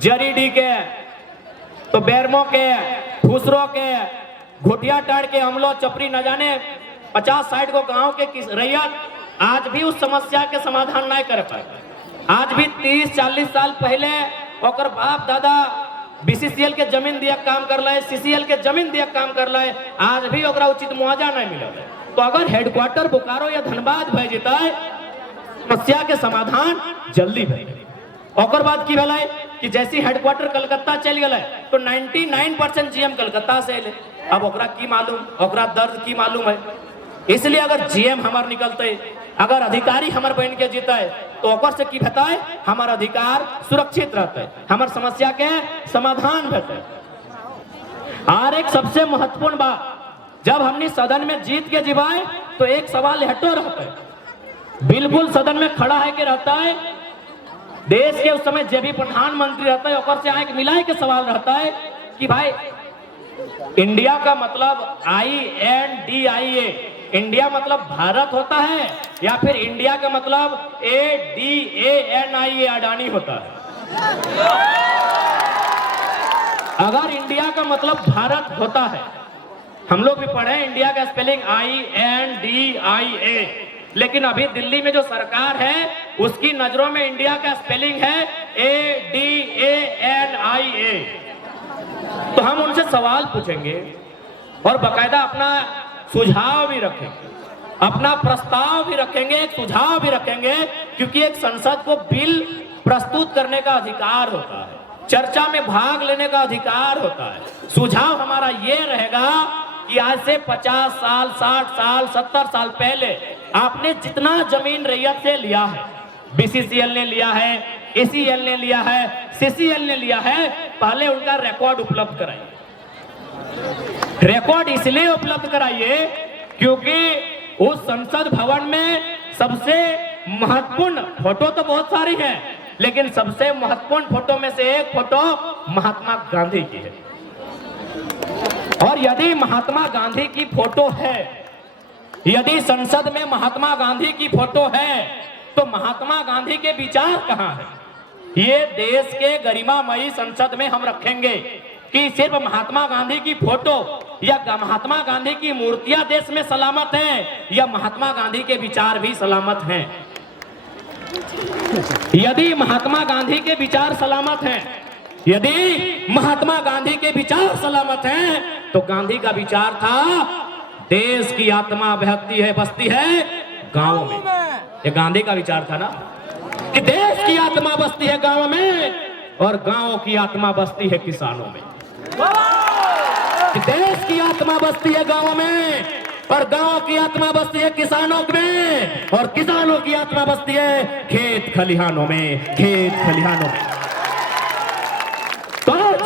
जरीडी के, तो बैरमो के, फुसरो के, घोटिया टाड़ के, अमलो चपरी न जाने 50-60 को गांव के रैयत आज भी उस समस्या के समाधान नहीं कर पाए। आज भी 30-40 साल पहले ओकर बाप दादा बीसीसीएल के जमीन दिया काम कर रहे, सीसीएल के जमीन दिया काम कर रहे, आज भी ओकरा उचित मुआवजा नहीं मिल रहा। तो अगर हेडक्वार्टर बोकारो या धनबाद भय जेता समस्या के समाधान जल्दी भय। और बात की भलाई कि जैसी हेडक्वार्टर कलकत्ता चल गए तो 99% जीएम कलकत्ता से ले। अब ओकरा की मालूम, ओकरा दर्द की मालूम है। इसलिए अगर जीएम हमार निकलते, अगर अधिकारी हमार बन के जीता है तो ओकर से की बताए हमार अधिकार सुरक्षित रहते है, हमार समस्या के समाधान होते। और एक सबसे महत्वपूर्ण बात, जब हमने सदन में जीत के जिवाए तो एक सवाल हटो रहता है, बिल्कुल सदन में खड़ा है कि रहता है देश के उस समय जो भी प्रधानमंत्री रहता है ओकर से आंख मिलाए के सवाल रहता है कि भाई इंडिया का मतलब INDIA, इंडिया मतलब भारत होता है या फिर इंडिया का मतलब ADANIA अडानी होता है। अगर इंडिया का मतलब भारत होता है, हम लोग भी पढ़े इंडिया का स्पेलिंग INDIA, लेकिन अभी दिल्ली में जो सरकार है उसकी नजरों में इंडिया का स्पेलिंग है ADANIA। तो हम उनसे सवाल पूछेंगे और बकायदा अपना सुझाव भी रखेंगे, अपना प्रस्ताव भी रखेंगे, एक सुझाव भी रखेंगे, क्योंकि एक संसद को बिल प्रस्तुत करने का अधिकार होता है, चर्चा में भाग लेने का अधिकार होता है। सुझाव हमारा ये रहेगा कि आज से 50 साल, 60 साल, 70 साल पहले आपने जितना जमीन रैयत से लिया है, बीसीसीएल ने लिया है, ACL ने लिया है, CCL ने लिया है, पहले उनका रिकॉर्ड उपलब्ध कराइए। रिकॉर्ड इसलिए उपलब्ध कराइए क्योंकि उस संसद भवन में सबसे महत्वपूर्ण फोटो तो बहुत सारी है, लेकिन सबसे महत्वपूर्ण फोटो में से एक फोटो महात्मा गांधी की है। और यदि महात्मा गांधी की फोटो है, यदि संसद में महात्मा गांधी की फोटो है तो महात्मा गांधी के विचार कहां है? ये देश के गरिमामयी संसद में हम रखेंगे कि सिर्फ महात्मा गांधी की फोटो या महात्मा गांधी की मूर्तियां देश में सलामत हैं या महात्मा गांधी के विचार भी सलामत हैं। यदि महात्मा गांधी के विचार सलामत हैं, यदि महात्मा गांधी के विचार सलामत हैं, तो गांधी का विचार था देश की आत्मा बहती है, बसती है गांवों में। ये गांधी का विचार था ना कि देश की आत्मा बसती है गांव में और गांव की आत्मा बसती है किसानों में। कि देश की आत्मा बसती है गांव में और गांव की आत्मा बसती है किसानों में और किसानों की आत्मा बसती है खेत खलिहानों में, खेत खलिहानों में। तो आज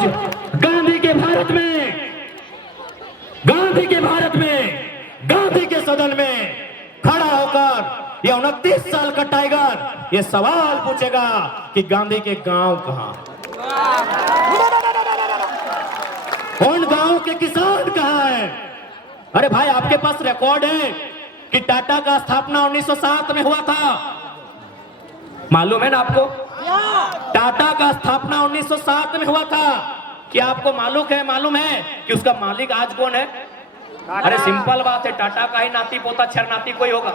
गांधी के भारत में, गांधी के भारत में, गांधी के सदन में खड़ा होकर ये 29 साल का टाइगर ये सवाल पूछेगा कि गांधी के गांव कहां, उन गांव के किसान कहां है? अरे भाई आपके पास रिकॉर्ड है कि टाटा का स्थापना 1907 में हुआ था, मालूम है ना आपको? टाटा का स्थापना 1907 में हुआ था। क्या आपको मालूम है कि उसका मालिक आज कौन है? अरे सिंपल बात है, टाटा का ही नाती पोता छरनाती कोई होगा।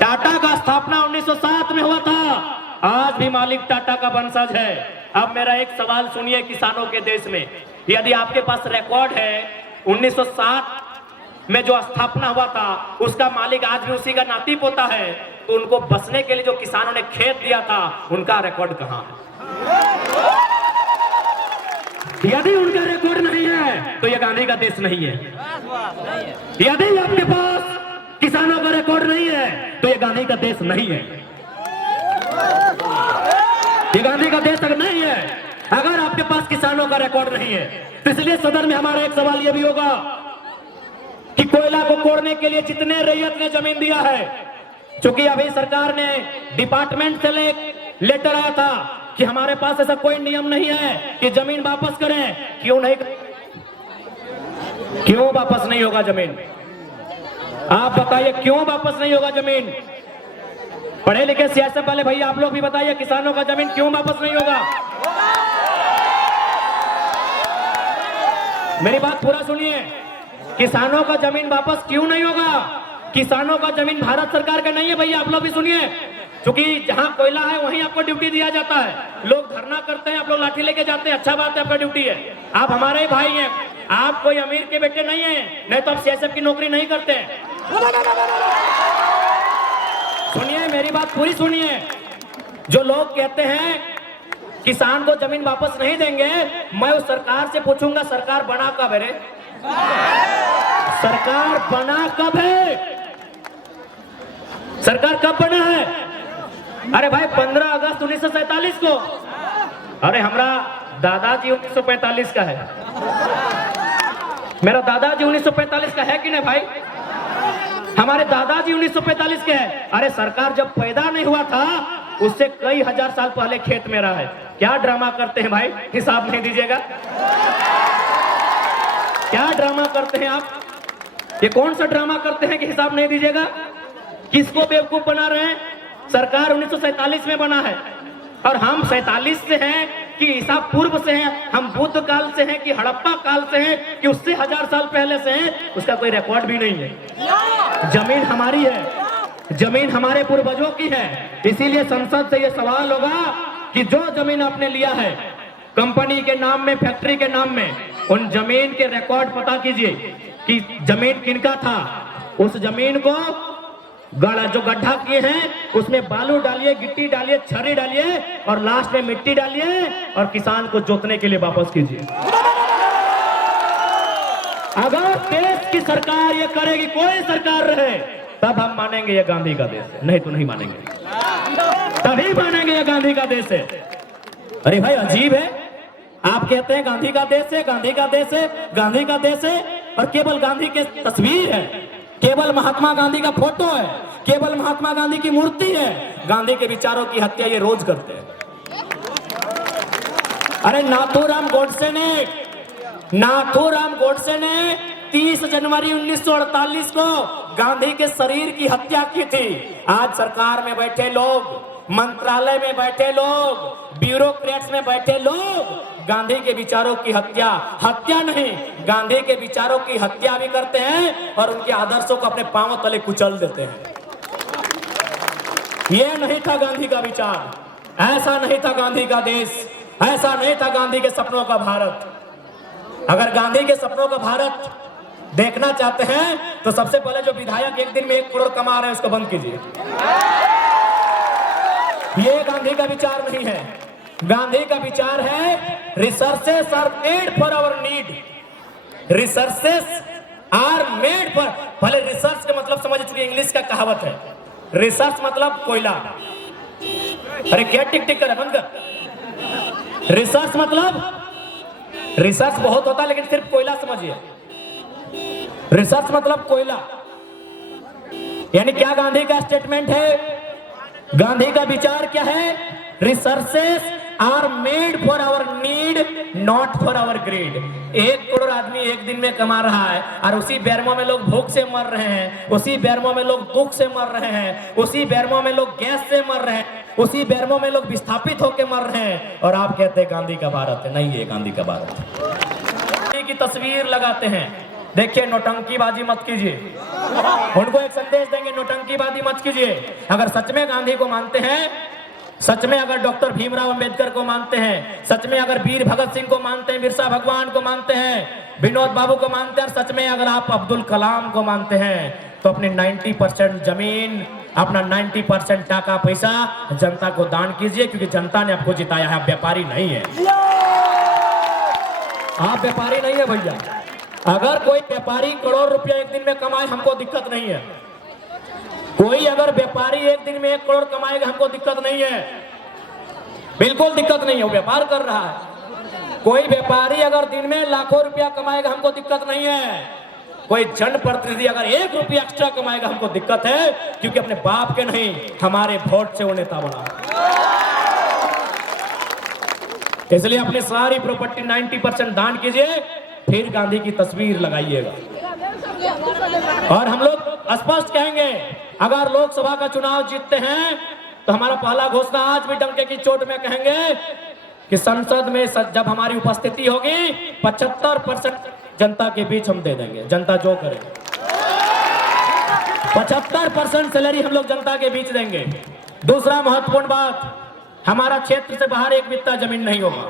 टाटा का स्थापना 1907 में हुआ था, आज भी मालिक टाटा का वंशज है। अब मेरा एक सवाल सुनिए किसानों के देश में, यदि आपके पास रिकॉर्ड है 1907 में जो स्थापना हुआ था उसका मालिक आज भी उसी का नाती पोता है, तो उनको बसने के लिए जो किसानों ने खेत दिया था उनका रिकॉर्ड कहां है? यदि उनका रिकॉर्ड नहीं है तो ये गांधी का देश नहीं है। यदि आपके पास किसानों का रिकॉर्ड नहीं है तो ये गांधी का देश नहीं है। ये गांधी का देश अगर नहीं है, अगर आपके पास किसानों का रिकॉर्ड नहीं है, तो इसलिए सदन में हमारा एक सवाल यह भी होगा कि कोयला को कोड़ने के लिए जितने रैयत ने जमीन दिया है, चूंकि अभी सरकार ने डिपार्टमेंट से लेटर आया था कि हमारे पास ऐसा कोई नियम नहीं है कि जमीन वापस करें। क्यों वापस नहीं होगा जमीन? आप बताइए क्यों वापस नहीं होगा जमीन? पढ़े लिखे सियासत वाले भैया आप लोग भी बताइए, किसानों का जमीन क्यों वापस नहीं होगा? मेरी बात पूरा सुनिए, किसानों का जमीन वापस क्यों नहीं होगा? किसानों का जमीन भारत सरकार का नहीं है भैया, आप लोग भी सुनिए। क्योंकि जहां कोयला है वहीं आपको ड्यूटी दिया जाता है। लोग धरना करते हैं, आप लोग लाठी लेके जाते हैं, अच्छा बात है, आपका ड्यूटी है। आप हमारे ही भाई हैं, आप कोई अमीर के बेटे नहीं हैं, नहीं तो आप सीएसएफ की नौकरी नहीं करते। सुनिए मेरी बात पूरी सुनिए। जो लोग कहते हैं किसान को जमीन वापस नहीं देंगे, मैं उस सरकार से पूछूंगा सरकार बना कब है रे? सरकार बना कब है? सरकार कब बना है? अरे भाई 15 अगस्त 1947 को। अरे हमारा दादाजी 1945 का है, मेरा दादाजी 1945 का है कि नहीं भाई? हमारे दादाजी 1945 के हैं। अरे सरकार जब पैदा नहीं हुआ था उससे कई हजार साल पहले खेत में रहा है। क्या ड्रामा करते हैं भाई, हिसाब नहीं दीजिएगा? क्या ड्रामा करते हैं आप? ये कौन सा ड्रामा करते हैं कि हिसाब नहीं दीजिएगा? किसको बेवकूफ बना रहे हैं? सरकार 1947 में बना है और हम 47 से हैं कि ईसा पूर्व से हैं, हम बुद्ध काल से हैं कि हड़प्पा काल से हैं कि उससे 1000 साल पहले से हैं, उसका कोई रिकॉर्ड भी नहीं है। जमीन हमारी है, जमीन हमारे पूर्वजों की है। इसीलिए संसद से यह सवाल होगा कि जो जमीन आपने लिया है कंपनी के नाम में, फैक्ट्री के नाम में, उन जमीन के रिकॉर्ड पता कीजिए कि जमीन किनका था। उस जमीन को जो गड्ढा किए हैं उसमें बालू डालिए, गिट्टी डालिए, छरी डालिए और लास्ट में मिट्टी डालिए और किसान को जोतने के लिए वापस कीजिए। अगर देश की सरकार ये करेगी, कोई सरकार रहे, तब हम मानेंगे ये गांधी का देश है, नहीं तो नहीं मानेंगे। तभी मानेंगे ये गांधी का देश है। अरे भाई अजीब है, आप कहते हैं गांधी का देश है, गांधी का देश है, गांधी का देश है, और केवल गांधी की तस्वीर है, केवल महात्मा गांधी का फोटो है, केवल महात्मा गांधी की मूर्ति है। गांधी के विचारों की हत्या ये रोज करते हैं। अरे नाथूराम गोडसे ने 30 जनवरी 1948 को गांधी के शरीर की हत्या की थी। आज सरकार में बैठे लोग, मंत्रालय में बैठे लोग, ब्यूरोक्रेट्स में बैठे लोग गांधी के विचारों की हत्या नहीं, गांधी के विचारों की हत्या भी करते हैं और उनके आदर्शों को अपने पांवों तले कुचल देते हैं। ये नहीं था गांधी का विचार, ऐसा नहीं था गांधी का देश, ऐसा नहीं था गांधी के सपनों का भारत। अगर गांधी के सपनों का भारत देखना चाहते हैं तो सबसे पहले जो विधायक एक दिन में 1 करोड़ कमा रहे हैं उसको बंद कीजिए। ये गांधी का विचार नहीं है। गांधी का विचार है researches are made for our need, researches are made for. पहले रिसर्च का मतलब समझ चुके, इंग्लिश का कहावत है, रिसर्च मतलब कोयला। अरे क्या टिक टिक कर बंद कर। रिसर्च मतलब, रिसर्च बहुत होता है लेकिन सिर्फ कोयला समझिए। रिसर्च मतलब कोयला। यानी क्या गांधी का स्टेटमेंट है? गांधी का विचार क्या है? Researches are made for our need, not for our greed. 1 crore आदमी एक दिन में कमा रहा है और उसी बेरमो में लोग भूख से मर रहे हैं, उसी बेरमो में लोग दुख से मर रहे हैं, उसी बेरमो में लोग गैस से मर रहे हैं, उसी बेरमो में लोग विस्थापित होकर मर रहे हैं, और आप कहते हैं गांधी का भारत है। नहीं है गांधी का भारत। की तस्वीर लगाते हैं। देखिए नौटंकीबाजी मत कीजिए, उनको एक संदेश देंगे, नौटंकीबाजी मत कीजिए। अगर सच में गांधी को मानते हैं, सच में अगर डॉक्टर भीमराव अंबेडकर को मानते हैं, सच में अगर वीर भगत सिंह को मानते हैं, बिरसा भगवान को मानते हैं, विनोद बाबू को मानते हैं, और सच में अगर आप अब्दुल कलाम को मानते हैं, तो अपनी 90% जमीन अपना 90% टाका पैसा जनता को दान कीजिए, क्योंकि जनता ने आपको जिताया है, आप व्यापारी नहीं है। आप व्यापारी नहीं है भैया। अगर कोई व्यापारी करोड़ रुपया एक दिन में कमाए, हमको दिक्कत नहीं है। कोई अगर व्यापारी एक दिन में 1 करोड़ कमाएगा, हमको दिक्कत नहीं है, बिल्कुल दिक्कत नहीं है, वो व्यापार कर रहा है। कोई व्यापारी अगर दिन में लाखों रुपया कमाएगा, हमको दिक्कत नहीं है। कोई जनप्रतिनिधि अगर 1 रुपया एक्स्ट्रा कमाएगा, हमको दिक्कत है, क्योंकि अपने बाप के नहीं, हमारे वोट से वो नेता बना। इसलिए अपनी सारी प्रॉपर्टी 90% दान कीजिए, फिर गांधी की तस्वीर लगाइएगा। और हम लोग स्पष्ट कहेंगे, अगर लोकसभा का चुनाव जीतते हैं तो हमारा पहला घोषणा आज भी डंके की चोट में कहेंगे कि संसद में जब हमारी उपस्थिति होगी 75% जनता के बीच हम दे देंगे। जनता जो करे 75% सैलरी हम लोग जनता के बीच देंगे। दूसरा महत्वपूर्ण बात, हमारा क्षेत्र से बाहर 1 बित्ता जमीन नहीं होगा।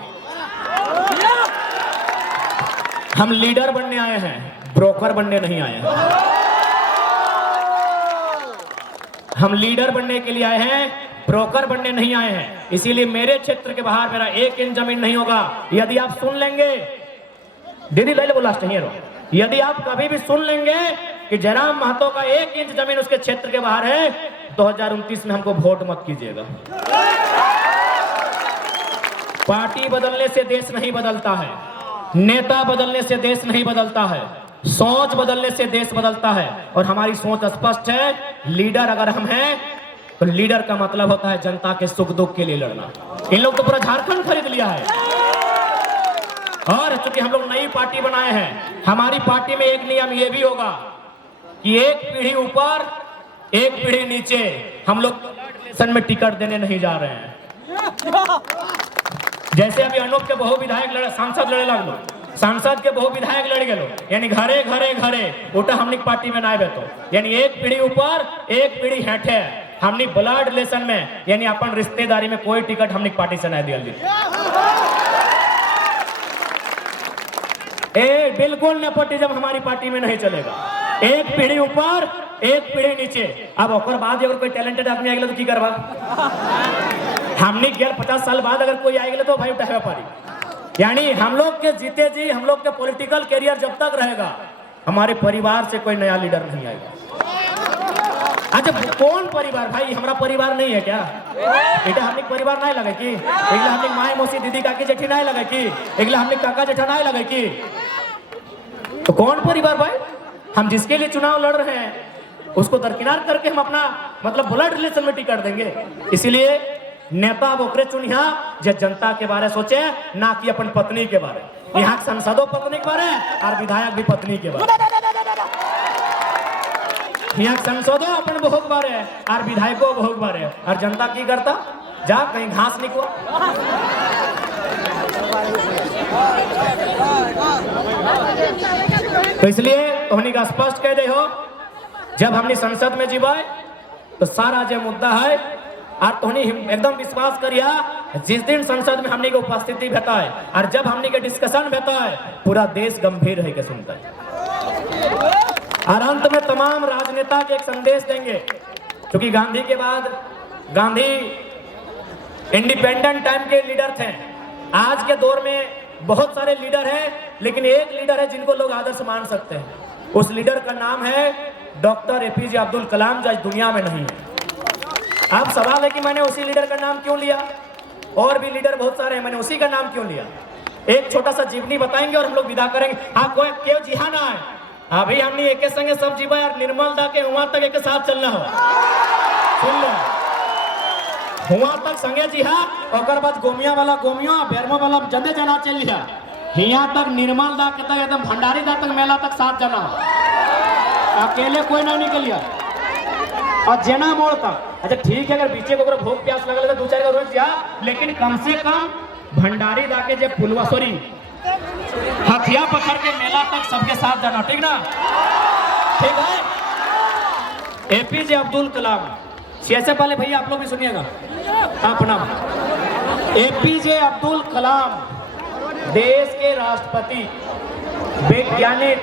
हम लीडर बनने आए हैं, ब्रोकर बनने नहीं आए हैं। हम लीडर बनने के लिए आए हैं, ब्रोकर बनने नहीं आए हैं। इसीलिए मेरे क्षेत्र के बाहर मेरा 1 इंच जमीन नहीं होगा। यदि आप सुन लेंगे, दीदी ले बोला नहीं है, यदि आप कभी भी सुन लेंगे कि जयराम महतो का 1 इंच जमीन उसके क्षेत्र के बाहर है, 2029 में हमको वोट मत कीजिएगा। पार्टी बदलने से देश नहीं बदलता है, नेता बदलने से देश नहीं बदलता है, सोच बदलने से देश बदलता है। और हमारी सोच स्पष्ट है, लीडर अगर हम हैं तो लीडर का मतलब होता है जनता के सुख दुख के लिए लड़ना। इन लोग तो पूरा झारखंड खरीद लिया है। और चूंकि हम लोग नई पार्टी बनाए हैं, हमारी पार्टी में एक नियम ये भी होगा कि 1 पीढ़ी ऊपर 1 पीढ़ी नीचे हम लोग इलेक्शन में टिकट देने नहीं जा रहे हैं। जैसे अभी अनूप के बहु विधायक लड़े, सांसद लड़े लगलो, सांसद के बहु विधायक लड़ गए, यानी घरे घरे घरे उठा हमनी पार्टी में ना तो, यानी 1 पीढ़ी ऊपर 1 पीढ़ी हेठे हमनी ब्लड रिलेशन में, यानी अपन रिश्तेदारी में कोई टिकट हमनी पार्टी से नहीं दिया। बिल्कुल नेपोटिज्म हमारी पार्टी में नहीं चलेगा। 1 पीढ़ी ऊपर 1 पीढ़ी नीचे। अब ओकर बाद अगर कोई टैलेंटेड आदमी आएगा तो की करवा, हमने 50 साल बाद अगर कोई आएगा तो भाई उठाए पारी। यानी हम लोग के जीते जी, हम लोग के पॉलिटिकल कैरियर जब तक रहेगा, हमारे परिवार से कोई नया लीडर नहीं आएगा। अच्छा, कौन परिवार भाई? हमारा परिवार नहीं है क्या? बेटा हमने परिवार नहीं लगे कि एकला हमने माए मौसी दीदी काकी जेठी नहीं लगे कि एकला हमने काका जेठा नहीं लगे कि, तो कौन परिवार भाई? हम जिसके लिए चुनाव लड़ रहे हैं उसको दरकिनार करके हम अपना मतलब ब्लड रिलेशन में टिकट देंगे। इसीलिए नेता ओकरे चुनिया जो जनता के बारे सोचे, ना कि अपन पत्नी के बारे। यहाँ सांसदों पत्नी के बारे और विधायक भी पत्नी के बारे। यहाँ सांसदों अपन बहु के बारे और विधायकों बहु के बारे, और जनता की करता जा कहीं घास निकवा। तो इसलिए उन्हीं का स्पष्ट कह दे हो, जब हमने संसद में जीवाए तो सारा जो मुद्दा है और तुहनी एकदम विश्वास करिया, जिस दिन संसद में हमने की उपस्थिति भेता है और जब हमने के डिस्कशन भेता है, पूरा देश गंभीर है के सुनता है। और अंत में तमाम राजनेता के एक संदेश देंगे, क्योंकि गांधी के बाद गांधी इंडिपेंडेंट टाइम के लीडर थे। आज के दौर में बहुत सारे लीडर हैं, लेकिन एक लीडर है जिनको लोग आदर्श मान सकते हैं। उस लीडर का नाम है डॉक्टर एपीजे अब्दुल कलाम, जो आज दुनिया में नहीं है। अब सवाल है कि मैंने उसी लीडर का नाम क्यों लिया? और भी लीडर बहुत सारे हैं, मैंने उसी का नाम क्यों लिया? एक छोटा सा जीवनी बताएंगे और हम लोग विदा करेंगे। हाँ, कोई क्यों जिहा ना है, अभी हमने एक संगे सब जीवा यार, निर्मल दा के वहां तक एक साथ चलना हो। सुन लो, वहां तक संगे जिहा, और बाद गोमिया वाला गोमिया, बेरमा वाला जदे जना चल लिया, यहाँ तक निर्मल दा के तक एकदम भंडारी दा तक मेला तक साथ जाना हो। अकेले कोई ना निकलिया और जेना मोड़ तक। अच्छा ठीक है, अगर बीचे को भूख प्यास लगल तो 2-4 का रोज जा, लेकिन कम से कम भंडारी दा के जब पुलवा सॉरी हथिया पकड़ के मेला तक सबके साथ जाना, ठीक ना? ठीक है। एपीजे अब्दुल कलाम, ऐसे पहले भैया आप लोग भी सुनिएगा अपना। एपीजे अब्दुल कलाम देश के राष्ट्रपति, वैज्ञानिक,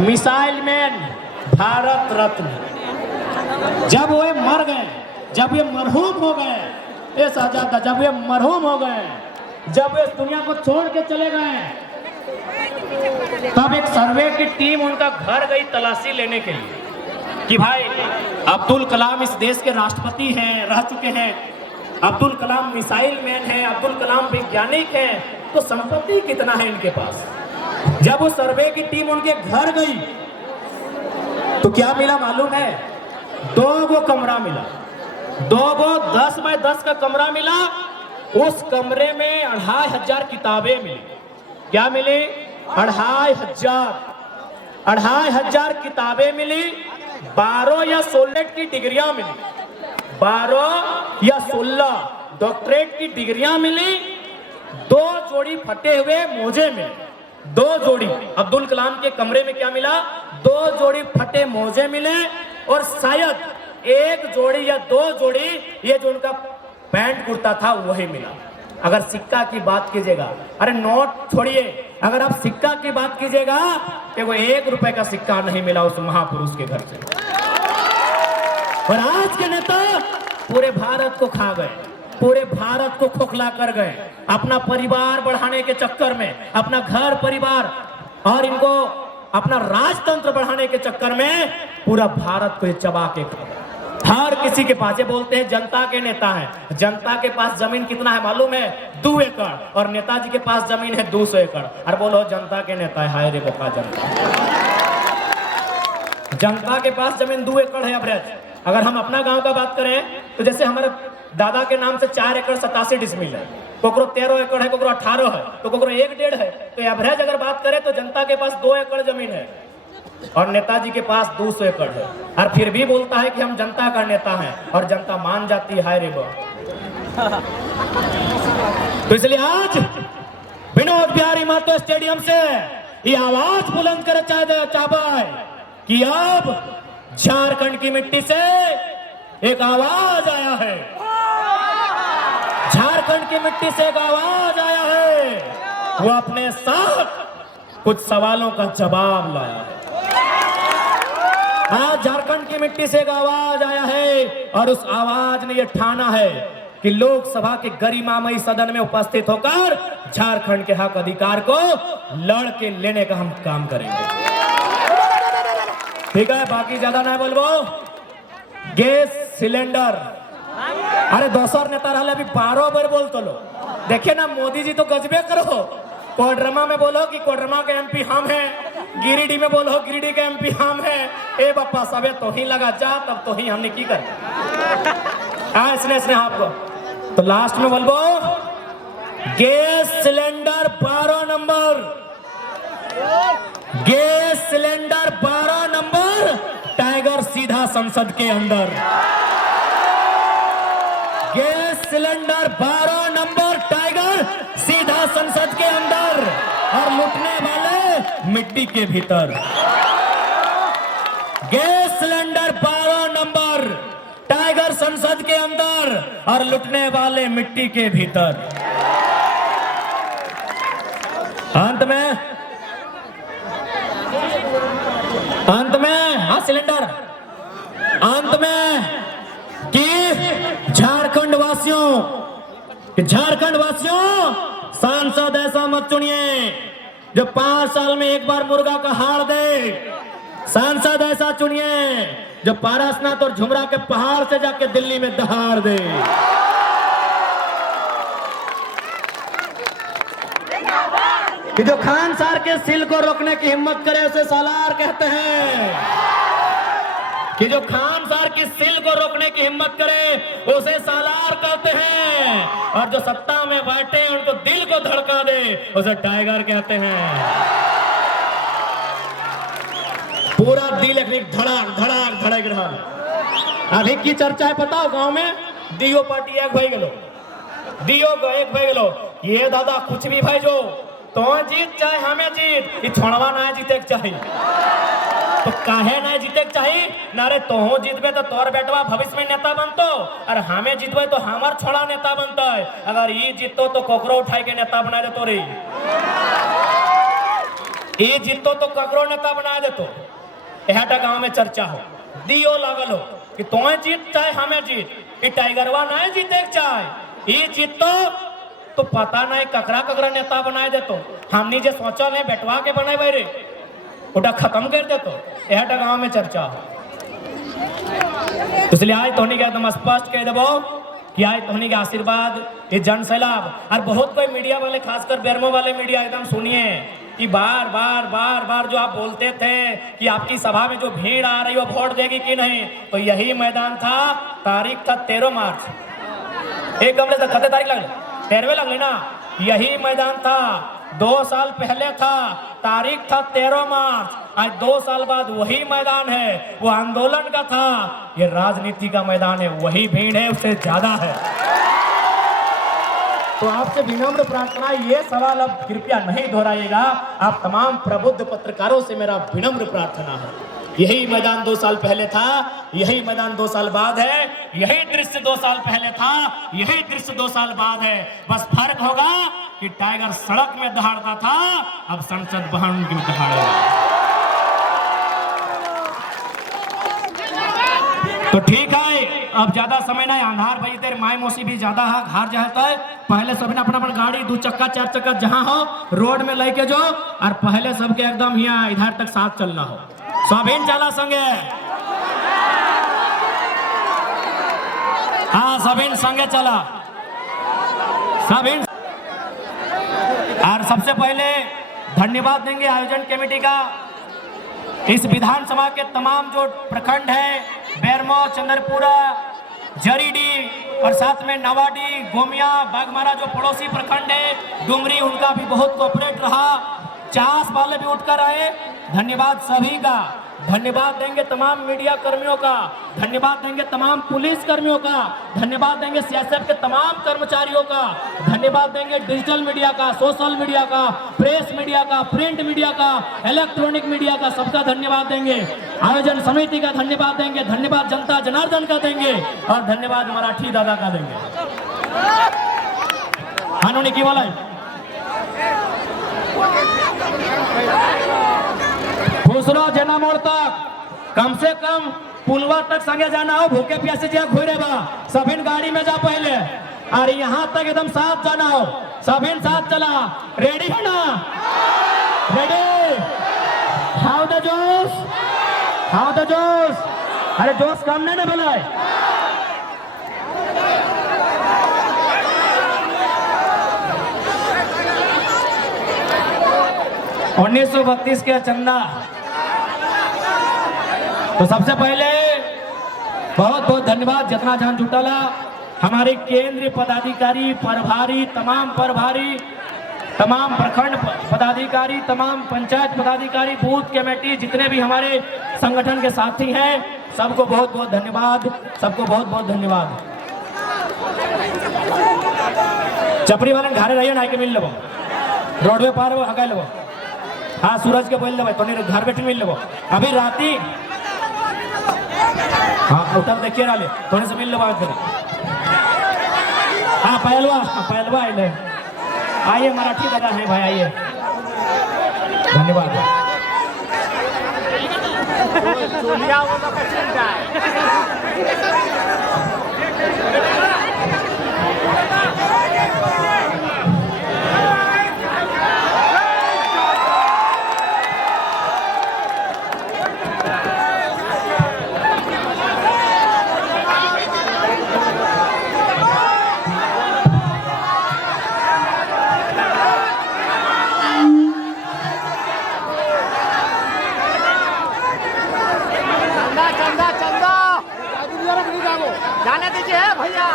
मिसाइल मैन, भारत रत्न। जब वो मर गए, जब ये मरहूम हो गए, ये साहबजादा जब ये मरहूम हो गए, जब इस दुनिया को छोड़ के चले गए, तब एक सर्वे की टीम उनका घर गई तलाशी लेने के लिए कि भाई अब्दुल कलाम इस देश के राष्ट्रपति हैं, रह चुके हैं, अब्दुल कलाम मिसाइल मैन है, अब्दुल कलाम वैज्ञानिक हैं, तो संपत्ति कितना है इनके पास। जब वो सर्वे की टीम उनके घर गई तो क्या मिला मालूम है? 2 कमरा मिला, 2 10 बाय 10 का कमरा मिला। उस कमरे में 2500 किताबें मिली। क्या मिली? 2500 किताबें मिली। 12 या 16 की डिग्रियां मिली, 12 या 16 डॉक्टरेट की डिग्रियां मिली। 2 जोड़ी फटे हुए मोजे मिले, 2 जोड़ी। अब्दुल कलाम के कमरे में क्या मिला? 2 जोड़ी फटे मोजे मिले और शायद 1 जोड़ी या 2 जोड़ी ये जो उनका पैंट कुर्ता था वही मिला। अगर सिक्का की बात कीजिएगा, अरे नोट छोड़िए, अगर आप सिक्का की बात कीजिएगा तो वो 1 रुपए का सिक्का नहीं मिला उस महापुरुष के घर से। और आज के नेता पूरे भारत को खा गए, पूरे भारत को खोखला कर गए, अपना परिवार बढ़ाने के चक्कर में, अपना घर परिवार और इनको अपना राजतंत्र बढ़ाने के चक्कर में पूरा भारत को चबा के खा गए। हर किसी के पास, ये बोलते हैं जनता के नेता हैं, जनता के पास जमीन कितना है मालूम है? 2 एकड़, और नेताजी के पास जमीन है 200 एकड़। और बोलो जनता के नेता है, हाय रे बोका जनता। जनता के पास जमीन 2 एकड़ है एवरेज। अगर हम अपना गांव का बात करें तो जैसे हमारे दादा के नाम से 4 एकड़ 87 डिसमिल है, कोकरो 13 एकड़ है, कोकरो 18 है, तो कोकरो 1.5 है। तो एवरेज अगर बात करें तो जनता के पास 2 एकड़ जमीन है और नेताजी के पास 200 एकड़ है। और फिर भी बोलता है कि हम जनता का नेता हैं और जनता मान जाती है, हाय रे बो। तो इसलिए आज विनोद बिहारी महतो स्टेडियम से ये आवाज बुलंद कर चाहता है कि अब झारखंड की मिट्टी से एक आवाज आया है, झारखंड की मिट्टी से एक आवाज आया है, वो अपने साथ कुछ सवालों का जवाब लाया है। आज झारखंड की मिट्टी से एक आवाज आया है और उस आवाज ने यह ठाना है कि लोकसभा के गरिमामयी सदन में उपस्थित होकर झारखंड के हक अधिकार को लड़ के लेने का हम काम करेंगे। ठीक है, बाकी ज्यादा ना बोलबो। गैस सिलेंडर, अरे दोसर नेता रहा अभी 12 बार बोल तो लो। देखे ना मोदी जी तो गजबे करो, कोडरमा में बोलो कि कोडरमा के एमपी हम हैं, गिरिडीह में बोलो गिरिडीह के एमपी हम हैं। ए बापा सबे तो ही लगा जा, तब तो ही हमने की कर इसने आपको तो लास्ट में बोलबो gas cylinder 12 number, gas cylinder 12 number, tiger सीधा संसद के अंदर। गैस सिलेंडर 12 नंबर, टाइगर सीधा संसद के अंदर और लुटने वाले मिट्टी के भीतर। गैस सिलेंडर 12 नंबर, टाइगर संसद के अंदर और लुटने वाले मिट्टी के भीतर। अंत में हाँ सिलेंडर, अंत में कि झारखंड वासियों सांसद ऐसा मत चुनिए जो 5 साल में एक बार मुर्गा का हाड़ दे। सांसद ऐसा चुनिए जो पारसनाथ और झुमरा के पहाड़ से जाके दिल्ली में दहाड़ दे। कि जो खान सार के सिल को रोकने की हिम्मत करे उसे सालार कहते हैं। कि जो खान सार की सिल को रोकने की हिम्मत करे उसे सालार कहते हैं, और जो सत्ता में बैठे उनको दिल को धड़का दे उसे टाइगर कहते हैं। पूरा दिल एक धड़ाक धड़ाक धड़क रहा। अभी की चर्चा है पता हो गांव में? दियो पार्टी एक भाई गलो, दियो एक भाई गलो, ये दादा कुछ भी भाई जो तो जीत चाहे हमें जीत, ये छोड़वा ना जीते चाहिए। तो काहे ना जीते चाहिए ना रे, तो जीतबे तो तोर बेटवा भविष्य में नेता बनतो और हमें जीतबे तो हमार छोड़ा नेता बनता है। अगर ये जीतो तो कोकरो उठाई के नेता बना देतो रे, ये जीतो तो कोकरो नेता बना देतो। यहटा गांव में चर्चा हो, दियो लागल हो, कि तुम्हें जीत चाहे हमें जीत, ये टाइगरवा नहीं जीते चाहे ये जीत तो पता नहीं ककरा ककरा नेता बनाए दे तो हमने जो सोचा नहीं बैठवा के बनाए भाई रे उठा खत्म कर दे तो यह गाँव में चर्चा। इसलिए आज तो एकदम स्पष्ट कह देवो कि आज धोनी का आशीर्वाद ये जन सैलाब और बहुत कोई मीडिया वाले खासकर बेरमो वाले मीडिया एकदम सुनिए कि बार बार जो आप बोलते थे कि आपकी सभा में जो भीड़ आ रही है वो वोट देगी कि नहीं, तो यही मैदान था। तारीख था 13 मार्च, एक कमरे से खते तारीख लग 13वें लग ना, यही मैदान था 2 साल पहले था, तारीख था 13 मार्च। आज 2 साल बाद वही मैदान है, वो आंदोलन का था, ये राजनीति का मैदान है, वही भीड़ है उससे ज्यादा है। तो आपसे विनम्र प्रार्थना, ये सवाल अब कृपया नहीं दोहराइएगा। आप तमाम प्रबुद्ध पत्रकारों से मेरा विनम्र प्रार्थना है। यही मैदान 2 साल पहले था, यही मैदान 2 साल बाद है, यही दृश्य 2 साल पहले था, यही दृश्य 2 साल बाद है। बस फर्क होगा कि टाइगर सड़क में दहाड़ता था, अब संसद भवन में दहाड़ेगा। तो ठीक है, अब ज्यादा समय नहीं, अंधार भाई तेरे माय मौसी भी ज्यादा है, घर जाता है। पहले सब ने अपना गाड़ी 2 चक्का 4 चक्का जहां हो रोड में लेके जो, और पहले सबके एकदम यहाँ इधर तक साथ चलना हो, सभी चला संगे। हाँ सभी संगे चला, सभी। और सबसे पहले धन्यवाद देंगे आयोजन कमेटी का, इस विधानसभा के तमाम जो प्रखंड है, बेरमो, चंद्रपुरा, जरीडी और साथ में नवाडी, गोमिया, बागमारा जो पड़ोसी प्रखंड है, डुंगरी, उनका भी बहुत कोऑपरेट रहा। चास वाले भी उठकर आए, धन्यवाद सभी का। धन्यवाद देंगे तमाम मीडिया कर्मियों का, धन्यवाद देंगे तमाम पुलिस कर्मियों का, धन्यवाद देंगे सीएसएफ के तमाम कर्मचारियों का, धन्यवाद देंगे डिजिटल मीडिया का, सोशल मीडिया का, प्रेस मीडिया का, प्रिंट मीडिया का, इलेक्ट्रॉनिक मीडिया का, सबका धन्यवाद देंगे। आयोजन समिति का धन्यवाद देंगे, धन्यवाद जनता जनार्दन का देंगे, और धन्यवाद मराठी दादा का देंगे। हानोनी की बोला दूसरा जना मोड़ तक, कम से कम पुलवा तक संगे जाना हो, भूखे प्यासे जा घोरे बा, सभी गाड़ी में जा पहले, और यहाँ तक एकदम साथ जाना हो, सभी साथ चला। रेडी है ना? रेडी? हाउ द जोश, हाउ द जोश। अरे जोश कम नहीं ना भला 1932 के चंदा। तो सबसे पहले बहुत बहुत धन्यवाद जितना जान जुटाला, हमारे केंद्रीय पदाधिकारी, प्रभारी, तमाम प्रभारी, तमाम प्रखंड पदाधिकारी, तमाम पंचायत पदाधिकारी, बूथ कमेटी, जितने भी हमारे संगठन के साथी हैं, सबको बहुत बहुत धन्यवाद, सबको बहुत बहुत धन्यवाद। चपरी वाले घरे रहिए ना, के मिल लो, रोडवे पार हो हका लो। हाँ सूरज के बोल लो, तो घर बैठे मिल लो। अभी राती हाँ उतर देखिए ना ले, थोड़े से मिल लो बात करें। हाँ पहलवा आइए, आइए मराठी दादा है भाई, आइए, धन्यवाद। जाने दीजिए भैया।